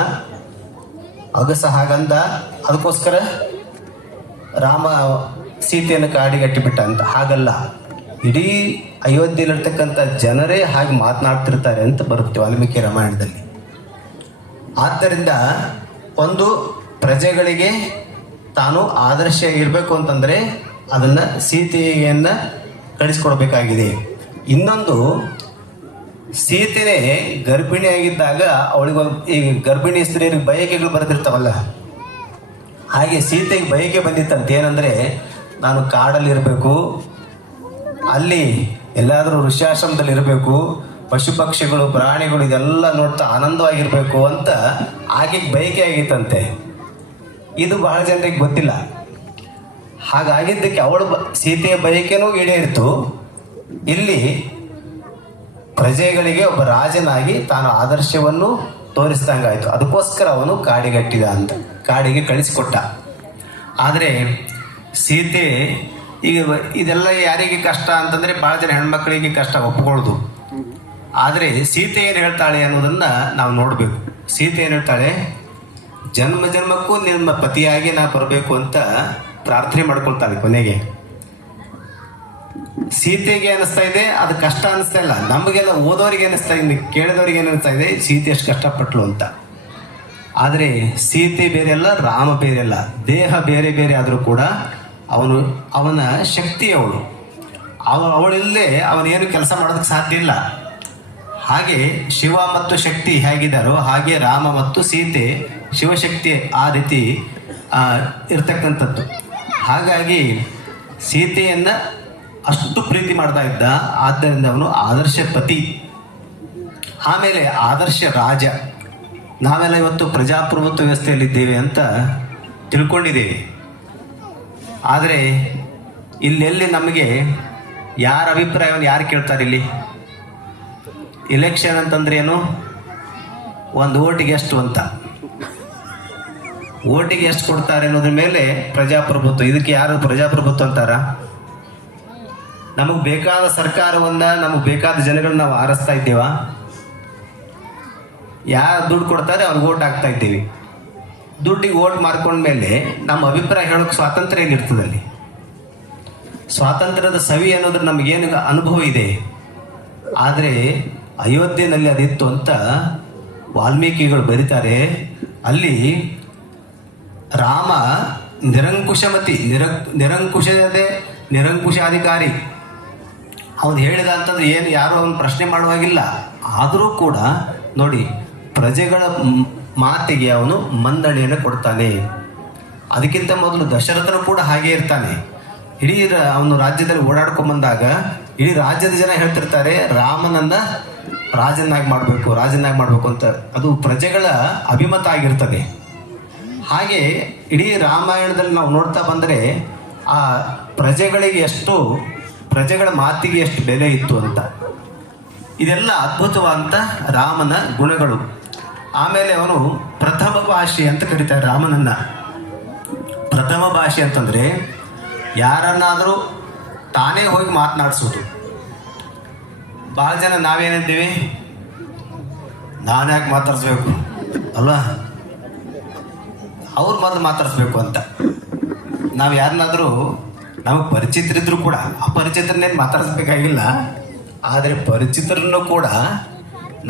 ಅಗಸ ಹಾಗಂದ, ಅದಕ್ಕೋಸ್ಕರ ರಾಮ ಸೀತೆಯನ್ನು ಕಾಡಿಗಟ್ಟಿಬಿಟ್ಟ ಅಂತ. ಹಾಗಲ್ಲ, ಇಡೀ ಅಯೋಧ್ಯೆಯಲ್ಲಿರ್ತಕ್ಕಂಥ ಜನರೇ ಹಾಗೆ ಮಾತನಾಡ್ತಿರ್ತಾರೆ ಅಂತ ಬರುತ್ತೆ ವಾಲ್ಮೀಕಿ ರಾಮಾಯಣದಲ್ಲಿ. ಆದ್ದರಿಂದ ಒಂದು ಪ್ರಜೆಗಳಿಗೆ ತಾನು ಆದರ್ಶ ಇರಬೇಕು ಅಂತಂದರೆ ಅದನ್ನು ಸೀತೆಯನ್ನು ಕಳಿಸ್ಕೊಡ್ಬೇಕಾಗಿದೆ. ಇನ್ನೊಂದು, ಸೀತೆನೇ ಗರ್ಭಿಣಿಯಾಗಿದ್ದಾಗ ಅವಳಿಗೆ ಈ ಗರ್ಭಿಣಿ ಸ್ತ್ರೀಯರಿಗೆ ಬಯಕೆಗಳು ಬರೆದಿರ್ತಾವಲ್ಲ, ಹಾಗೆ ಸೀತೆಗೆ ಬಯಕೆ ಬಂದಿತ್ತಂತ. ಏನಂದರೆ, ನಾನು ಕಾಡಲ್ಲಿರಬೇಕು, ಅಲ್ಲಿ ಎಲ್ಲಾದರೂ ಋಷ್ಯಾಶ್ರಮದಲ್ಲಿ ಇರಬೇಕು, ಪಶು ಪಕ್ಷಿಗಳು ಪ್ರಾಣಿಗಳು ಇದೆಲ್ಲ ನೋಡ್ತಾ ಆನಂದವಾಗಿರಬೇಕು ಅಂತ ಆಕೆಗೆ ಬಯಕೆ ಆಗಿತ್ತಂತೆ. ಇದು ಬಹಳ ಜನರಿಗೆ ಗೊತ್ತಿಲ್ಲ. ಹಾಗಾಗಿದ್ದಕ್ಕೆ ಅವಳು ಸೀತೆಯ ಬಯಕೆನೂ ಈಡೇರಿತು. ಇಲ್ಲಿ ಪ್ರಜೆಗಳಿಗೆ ಒಬ್ಬ ರಾಜನಾಗಿ ತಾನು ಆದರ್ಶವನ್ನು ತೋರಿಸ್ದಂಗಾಯಿತು. ಅದಕ್ಕೋಸ್ಕರ ಅವನು ಕಾಡಿಗಟ್ಟಿದ ಅಂತ, ಕಾಡಿಗೆ ಕಳಿಸಿಕೊಟ್ಟ. ಆದರೆ ಸೀತೆ ಈಗ ಇದೆಲ್ಲ ಯಾರಿಗೆ ಕಷ್ಟ ಅಂತಂದರೆ ಭಾಳ ಜನ ಹೆಣ್ಮಕ್ಳಿಗೆ ಕಷ್ಟ ಒಪ್ಕೊಳ್ಳೋದು. ಆದರೆ ಸೀತೆ ಏನು ಹೇಳ್ತಾಳೆ ಅನ್ನೋದನ್ನು ನಾವು ನೋಡಬೇಕು. ಸೀತೆ ಏನು ಹೇಳ್ತಾಳೆ, ಜನ್ಮ ಜನ್ಮಕ್ಕೂ ನಿಮ್ಮ ಪತಿಯಾಗಿ ನಾ ಬರಬೇಕು ಅಂತ ಪ್ರಾರ್ಥನೆ ಮಾಡ್ಕೊಳ್ತಾಳೆ. ಕೊನೆಗೆ ಸೀತೆಗೆ ಅನಿಸ್ತಾ ಇದೆ ಅದು ಕಷ್ಟ ಅನಿಸ್ತಾ ಇಲ್ಲ, ನಮಗೆಲ್ಲ ಓದೋರಿಗೆ ಅನಿಸ್ತಾ ಇದೆ, ಕೇಳಿದವ್ರಿಗೆ ಏನಿಸ್ತಾ ಇದೆ ಸೀತೆ ಎಷ್ಟು ಕಷ್ಟಪಟ್ಲು ಅಂತ. ಆದರೆ ಸೀತೆ ಬೇರೆಯಲ್ಲ, ರಾಮ ಬೇರೆಯಲ್ಲ, ದೇಹ ಬೇರೆ ಬೇರೆ ಆದರೂ ಕೂಡ ಅವನ ಶಕ್ತಿ ಅವಳಿಲ್ಲದೆ ಅವನೇನು ಕೆಲಸ ಮಾಡೋದಕ್ಕೆ ಸಾಧ್ಯ ಇಲ್ಲ. ಹಾಗೆ ಶಿವ ಮತ್ತು ಶಕ್ತಿ ಹೇಗಿದ್ದಾರೋ ಹಾಗೆ ರಾಮ ಮತ್ತು ಸೀತೆ ಶಿವಶಕ್ತಿ ಆ ರೀತಿ ಇರ್ತಕ್ಕಂಥದ್ದು. ಹಾಗಾಗಿ ಸೀತೆಯನ್ನು ಅಷ್ಟು ಪ್ರೀತಿ ಮಾಡ್ತಾ ಇದ್ದ. ಆದ್ದರಿಂದ ಅವನು ಆದರ್ಶ ಪತಿ, ಆಮೇಲೆ ಆದರ್ಶ ರಾಜ. ನಾವೆಲ್ಲ ಇವತ್ತು ಪ್ರಜಾಪ್ರಭುತ್ವ ವ್ಯವಸ್ಥೆಯಲ್ಲಿದ್ದೇವೆ ಅಂತ ತಿಳ್ಕೊಂಡಿದ್ದೇವೆ. ಆದರೆ ಇಲ್ಲೆಲ್ಲಿ ನಮಗೆ ಯಾರ ಅಭಿಪ್ರಾಯವನ್ನು ಯಾರು ಕೇಳ್ತಾರೆ? ಇಲ್ಲಿ ಎಲೆಕ್ಷನ್ ಅಂತಂದ್ರೆ ಏನು? ಒಂದು ಓಟಿಗೆ ಎಷ್ಟು ಅಂತ, ಓಟಿಗೆ ಎಷ್ಟು ಕೊಡ್ತಾರೆ ಅನ್ನೋದ್ರ ಮೇಲೆ ಪ್ರಜಾಪ್ರಭುತ್ವ. ಇದಕ್ಕೆ ಯಾರು ಪ್ರಜಾಪ್ರಭುತ್ವ ಅಂತಾರ? ನಮಗೆ ಬೇಕಾದ ಸರ್ಕಾರವನ್ನ, ನಮಗೆ ಬೇಕಾದ ಜನಗಳನ್ನ ನಾವು ಆರಿಸ್ತಾ ಇದ್ದೇವಾ? ಯಾರು ದುಡ್ಡು ಕೊಡ್ತಾರೆ ಅವ್ರಿಗೆ ಓಟ್ ಹಾಕ್ತಾ ಇದ್ದೀವಿ. ದುಡ್ಡಿಗೆ ಓಟ್ ಮಾರ್ಕೊಂಡ್ಮೇಲೆ ನಮ್ಮ ಅಭಿಪ್ರಾಯ ಹೇಳೋಕೆ ಸ್ವಾತಂತ್ರ್ಯ ಏನಿರ್ತದೆ? ಅಲ್ಲಿ ಸ್ವಾತಂತ್ರ್ಯದ ಸವಿ ಅನ್ನೋದ್ರ ನಮಗೇನು ಅನುಭವ ಇದೆ. ಆದರೆ ಅಯೋಧ್ಯೆಯಲ್ಲಿ ಅದಿತ್ತು ಅಂತ ವಾಲ್ಮೀಕಿಗಳು ಬರೀತಾರೆ. ಅಲ್ಲಿ ರಾಮ ನಿರಂಕುಶಮತಿ, ನಿರಂಕುಶಾಧಿಕಾರಿ. ಅವನು ಹೇಳಿದ ಅಂತಂದ್ರೆ ಏನು ಯಾರು ಅವನು ಪ್ರಶ್ನೆ ಮಾಡುವಾಗಿಲ್ಲ. ಆದರೂ ಕೂಡ ನೋಡಿ, ಪ್ರಜೆಗಳ ಮಾತಿಗೆ ಅವನು ಮನ್ನಣೆಯನ್ನು ಕೊಡ್ತಾನೆ. ಅದಕ್ಕಿಂತ ಮೊದಲು ದಶರಥನು ಕೂಡ ಹಾಗೆ ಇರ್ತಾನೆ. ಇಡೀ ಅವನು ರಾಜ್ಯದಲ್ಲಿ ಓಡಾಡ್ಕೊಂಬಂದಾಗ ಇಡೀ ರಾಜ್ಯದ ಜನ ಹೇಳ್ತಿರ್ತಾರೆ ರಾಮನನ್ನ ರಾಜನಾಗಿ ಮಾಡಬೇಕು ಅಂತ. ಅದು ಪ್ರಜೆಗಳ ಅಭಿಮತ ಆಗಿರ್ತದೆ. ಹಾಗೆ ಇಡೀ ರಾಮಾಯಣದಲ್ಲಿ ನಾವು ನೋಡ್ತಾ ಬಂದರೆ ಆ ಪ್ರಜೆಗಳ ಮಾತಿಗೆ ಎಷ್ಟು ಬೆಲೆ ಇತ್ತು ಅಂತ. ಇದೆಲ್ಲ ಅದ್ಭುತವಾದಂಥ ರಾಮನ ಗುಣಗಳು. ಆಮೇಲೆ ಅವನು ಪ್ರಥಮ ಭಾಷೆ ಅಂತ ಕರೀತಾರೆ ರಾಮನನ್ನ. ಪ್ರಥಮ ಭಾಷೆ ಅಂತಂದರೆ ಯಾರನ್ನಾದರೂ ತಾನೇ ಹೋಗಿ ಮಾತನಾಡಿಸೋದು. ಭಾಳ ಜನ ನಾವೇನಿದ್ದೀವಿ, ನಾನು ಯಾಕೆ ಮಾತಾಡಿಸ್ಬೇಕು ಅಲ್ವಾ, ಅವ್ರು ಮೊದಲು ಮಾತಾಡಿಸ್ಬೇಕು ಅಂತ. ನಾವು ಯಾರನ್ನಾದರೂ ನಮಗೆ ಪರಿಚಿತರಿದ್ರು ಕೂಡ ಅಪರಿಚಿತರನ್ನೇನು ಮಾತಾಡಿಸ್ಬೇಕಾಗಿಲ್ಲ. ಆದರೆ ಪರಿಚಿತರನ್ನು ಕೂಡ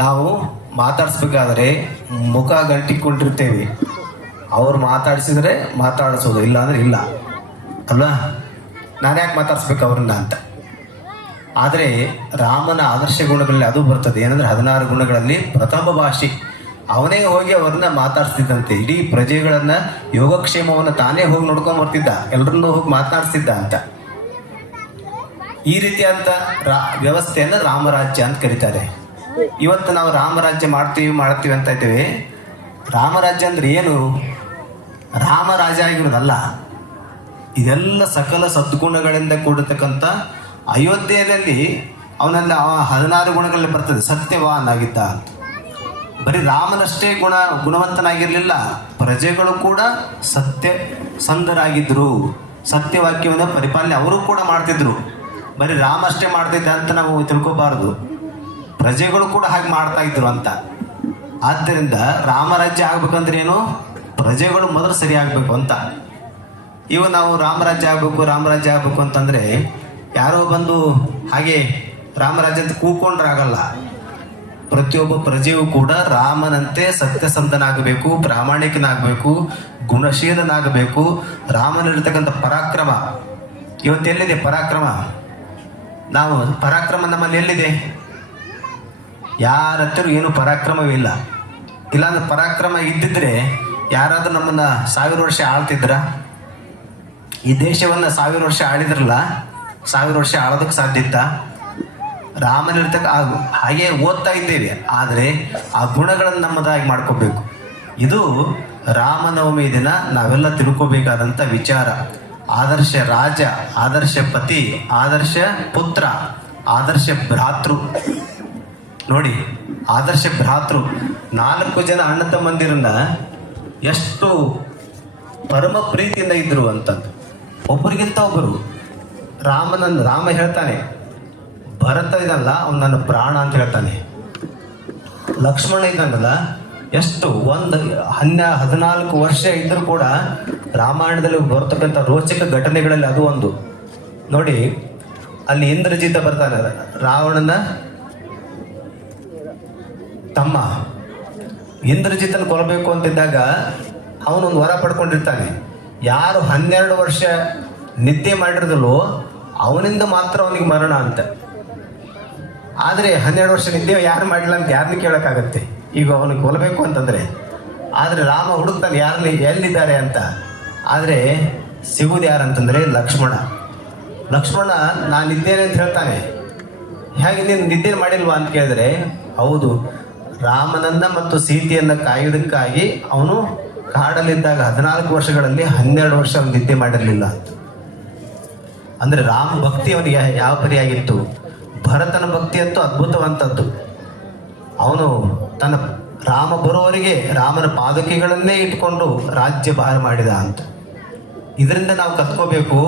ನಾವು ಮಾತಾಡಿಸ್ಬೇಕಾದ್ರೆ ಮುಖ ಗಂಟಿಕೊಂಡಿರ್ತೇವೆ. ಅವ್ರು ಮಾತಾಡಿಸಿದ್ರೆ ಮಾತಾಡಿಸೋದು, ಇಲ್ಲ ಅಂದರೆ ಇಲ್ಲ ಅಲ್ವಾ. ನಾನು ಯಾಕೆ ಮಾತಾಡಿಸ್ಬೇಕು ಅವ್ರನ್ನ ಅಂತ. ಆದರೆ ರಾಮನ ಆದರ್ಶ ಗುಣಗಳಲ್ಲಿ ಅದು ಬರ್ತದೆ. ಏನಂದರೆ 16 ಗುಣಗಳಲ್ಲಿ ಪ್ರಥಮ ಭಾಷೆ. ಅವನೇ ಹೋಗಿ ಅವ್ರನ್ನ ಮಾತಾಡಿಸ್ತಿದ್ದಂತೆ. ಇಡೀ ಪ್ರಜೆಗಳನ್ನು ಯೋಗಕ್ಷೇಮವನ್ನು ತಾನೇ ಹೋಗಿ ನೋಡ್ಕೊಂಡು ಬರ್ತಿದ್ದ, ಎಲ್ಲರನ್ನೂ ಹೋಗಿ ಮಾತನಾಡಿಸ್ತಿದ್ದ ಅಂತ. ಈ ರೀತಿಯಾದಂಥ ವ್ಯವಸ್ಥೆಯನ್ನು ರಾಮರಾಜ್ಯ ಅಂತ ಕರೀತಾರೆ. ಇವತ್ತು ನಾವು ರಾಮರಾಜ್ಯ ಮಾಡ್ತೀವಿ ಅಂತ ಇದ್ದೇವೆ. ರಾಮರಾಜ್ಯ ಅಂದ್ರೆ ಏನು? ರಾಮರಾಜ ಆಗಿರೋದಲ್ಲ, ಇದೆಲ್ಲ ಸಕಲ ಸದ್ಗುಣಗಳಿಂದ ಕೂಡಿರ್ತಕ್ಕಂಥ ಅಯೋಧ್ಯೆಯಲ್ಲಿ ಅವನೆಲ್ಲ 16 ಗುಣಗಳಲ್ಲಿ ಬರ್ತದೆ. ಸತ್ಯವಾನಾಗಿದ್ದ ಅಂತ. ಬರೀ ರಾಮನಷ್ಟೇ ಗುಣವಂತನಾಗಿರಲಿಲ್ಲ, ಪ್ರಜೆಗಳು ಕೂಡ ಸತ್ಯಸಂಧರಾಗಿದ್ದರು. ಸತ್ಯವಾಕ್ಯವನ್ನು ಪರಿಪಾಲನೆ ಅವರು ಕೂಡ ಮಾಡ್ತಿದ್ರು. ಬರೀ ರಾಮ ಅಷ್ಟೇ ಮಾಡ್ತಿದ್ದ ಅಂತ ನಾವು ತಿಳ್ಕೊಬಾರದು, ಪ್ರಜೆಗಳು ಕೂಡ ಹಾಗೆ ಮಾಡ್ತಾ ಇದ್ರು ಅಂತ. ಆದ್ದರಿಂದ ರಾಮರಾಜ್ಯ ಆಗ್ಬೇಕಂದ್ರೆ ಏನು? ಪ್ರಜೆಗಳು ಮೊದಲು ಸರಿ ಆಗಬೇಕು ಅಂತ. ಇವು ನಾವು ರಾಮರಾಜ್ಯ ಆಗಬೇಕು ಅಂತಂದರೆ ಯಾರೋ ಬಂದು ಹಾಗೆ ರಾಮರಾಜ್ಯ ಅಂತ ಕೂಕೊಂಡ್ರಾಗಲ್ಲ. ಪ್ರತಿಯೊಬ್ಬ ಪ್ರಜೆಯೂ ಕೂಡ ರಾಮನಂತೆ ಸತ್ಯಸಂಧನಾಗಬೇಕು, ಪ್ರಾಮಾಣಿಕನಾಗಬೇಕು, ಗುಣಶೀಲನಾಗಬೇಕು. ರಾಮನಲ್ಲಿರ್ತಕ್ಕಂಥ ಪರಾಕ್ರಮ ಇವತ್ತೆಲ್ಲಿದೆ? ಪರಾಕ್ರಮ ನಮ್ಮಲ್ಲಿ ಎಲ್ಲಿದೆ? ಯಾರ ಹತ್ತಿರ ಏನು ಪರಾಕ್ರಮವಿಲ್ಲ. ಇಲ್ಲಾಂದ್ರೆ ಪರಾಕ್ರಮ ಇದ್ದಿದ್ರೆ ಯಾರಾದ್ರೂ ನಮ್ಮನ್ನ 1000 ವರ್ಷ ಆಳ್ತಿದ್ರ? ಈ ದೇಶವನ್ನು 1000 ವರ್ಷ ಆಳಿದ್ರಲ್ಲ, 1000 ವರ್ಷ ಆಳೋದಕ್ಕೆ ಸಾಧ್ಯ ಇತ್ತ? ರಾಮನಿರ್ತಕ್ಕ ಹಾಗೆ ಓದ್ತಾ ಇದ್ದೇವೆ, ಆದರೆ ಆ ಗುಣಗಳನ್ನು ನಮ್ಮದಾಗಿ ಮಾಡ್ಕೋಬೇಕು. ಇದು ರಾಮನವಮಿ ದಿನ ನಾವೆಲ್ಲ ತಿಳ್ಕೋಬೇಕಾದಂಥ ವಿಚಾರ. ಆದರ್ಶ ರಾಜ, ಆದರ್ಶ ಪತಿ, ಆದರ್ಶ ಪುತ್ರ, ಆದರ್ಶ ಭ್ರಾತೃ. ನೋಡಿ, ಆದರ್ಶ ಭ್ರಾತೃ 4 ಜನ ಅಣ್ಣ ತಮ್ಮಂದಿರನ್ನ ಎಷ್ಟು ಪರಮ ಪ್ರೀತಿಯಿಂದ ಇದ್ರು ಅಂತಂದು. ಒಬ್ಬರಿಗಿಂತ ಒಬ್ಬರು ರಾಮ ಹೇಳ್ತಾನೆ, ಭರತ ಇದಲ್ಲ ಅವ್ನು ನನ್ನ ಪ್ರಾಣ ಅಂತ ಹೇಳ್ತಾನೆ. ಲಕ್ಷ್ಮಣ ಇದ್ದಾನಲ್ಲ, ಎಷ್ಟು 14 ವರ್ಷ ಇದ್ರೂ ಕೂಡ ರಾಮಾಯಣದಲ್ಲಿ ಬರ್ತಕ್ಕಂಥ ರೋಚಕ ಘಟನೆಗಳಲ್ಲಿ ಅದು ಒಂದು ನೋಡಿ. ಅಲ್ಲಿ ಇಂದ್ರಜಿತ ಬರ್ತಾನೆ, ರಾವಣನ ತಮ್ಮ. ಇಂದ್ರಜಿತನ ಕೊಲ್ಲಬೇಕು ಅಂತಿದ್ದಾಗ ಅವನೊಂದು ವರ ಪಡ್ಕೊಂಡಿರ್ತಾನೆ. ಯಾರು 12 ವರ್ಷ ನಿದ್ದೆ ಮಾಡಿರೋದಲ್ಲೋ ಅವನಿಂದ ಮಾತ್ರ ಅವನಿಗೆ ಮರಣ ಅಂತ. ಆದರೆ 12 ವರ್ಷ ನಿದ್ದೆ ಯಾರು ಮಾಡಿಲ್ಲ ಅಂತ ಯಾರನ್ನ ಕೇಳೋಕ್ಕಾಗತ್ತೆ? ಈಗ ಅವನಿಗೆ ಕೊಲ್ಲಬೇಕು ಅಂತಂದರೆ. ಆದರೆ ರಾಮ ಹುಡುಕ್ತಾನೆ ಯಾರಲ್ಲಿ ಎಲ್ಲಿದ್ದಾರೆ ಅಂತ. ಆದರೆ ಸಿಗುವುದು ಯಾರಂತಂದರೆ ಲಕ್ಷ್ಮಣ. ನಾನು ಇದ್ದೇನೆ ಅಂತ ಹೇಳ್ತಾನೆ. ಹೇಗೆ ನೀನು ನಿದ್ದೆ ಮಾಡಿಲ್ವಾ ಅಂತ ಕೇಳಿದ್ರೆ, ಹೌದು, ರಾಮನನ್ನ ಮತ್ತು ಸೀತೆಯನ್ನು ಕಾಯುವುದಕ್ಕಾಗಿ ಅವನು ಕಾಡಲ್ಲಿದ್ದಾಗ 14 ವರ್ಷಗಳಲ್ಲಿ 12 ವರ್ಷ ಅವನು ನಿದ್ದೆ ಮಾಡಿರಲಿಲ್ಲ ಅಂತ. ಅಂದರೆ ರಾಮ ಭಕ್ತಿ ಅವನಿಗೆ ಯಾವ ಪರಿಯಾಗಿತ್ತು? ಭರತನ ಭಕ್ತಿ ಅಂತೂ ಅದ್ಭುತವಂತದ್ದು. ಅವನು ತನ್ನ ರಾಮ ಬರುವವರೆಗೆ ರಾಮನ ಪಾದಕೆಗಳನ್ನೇ ಇಟ್ಕೊಂಡು ರಾಜ್ಯ ಭಾರ ಮಾಡಿದ ಅಂತ. ಇದರಿಂದ ನಾವು ಕತ್ಕೋಬೇಕು,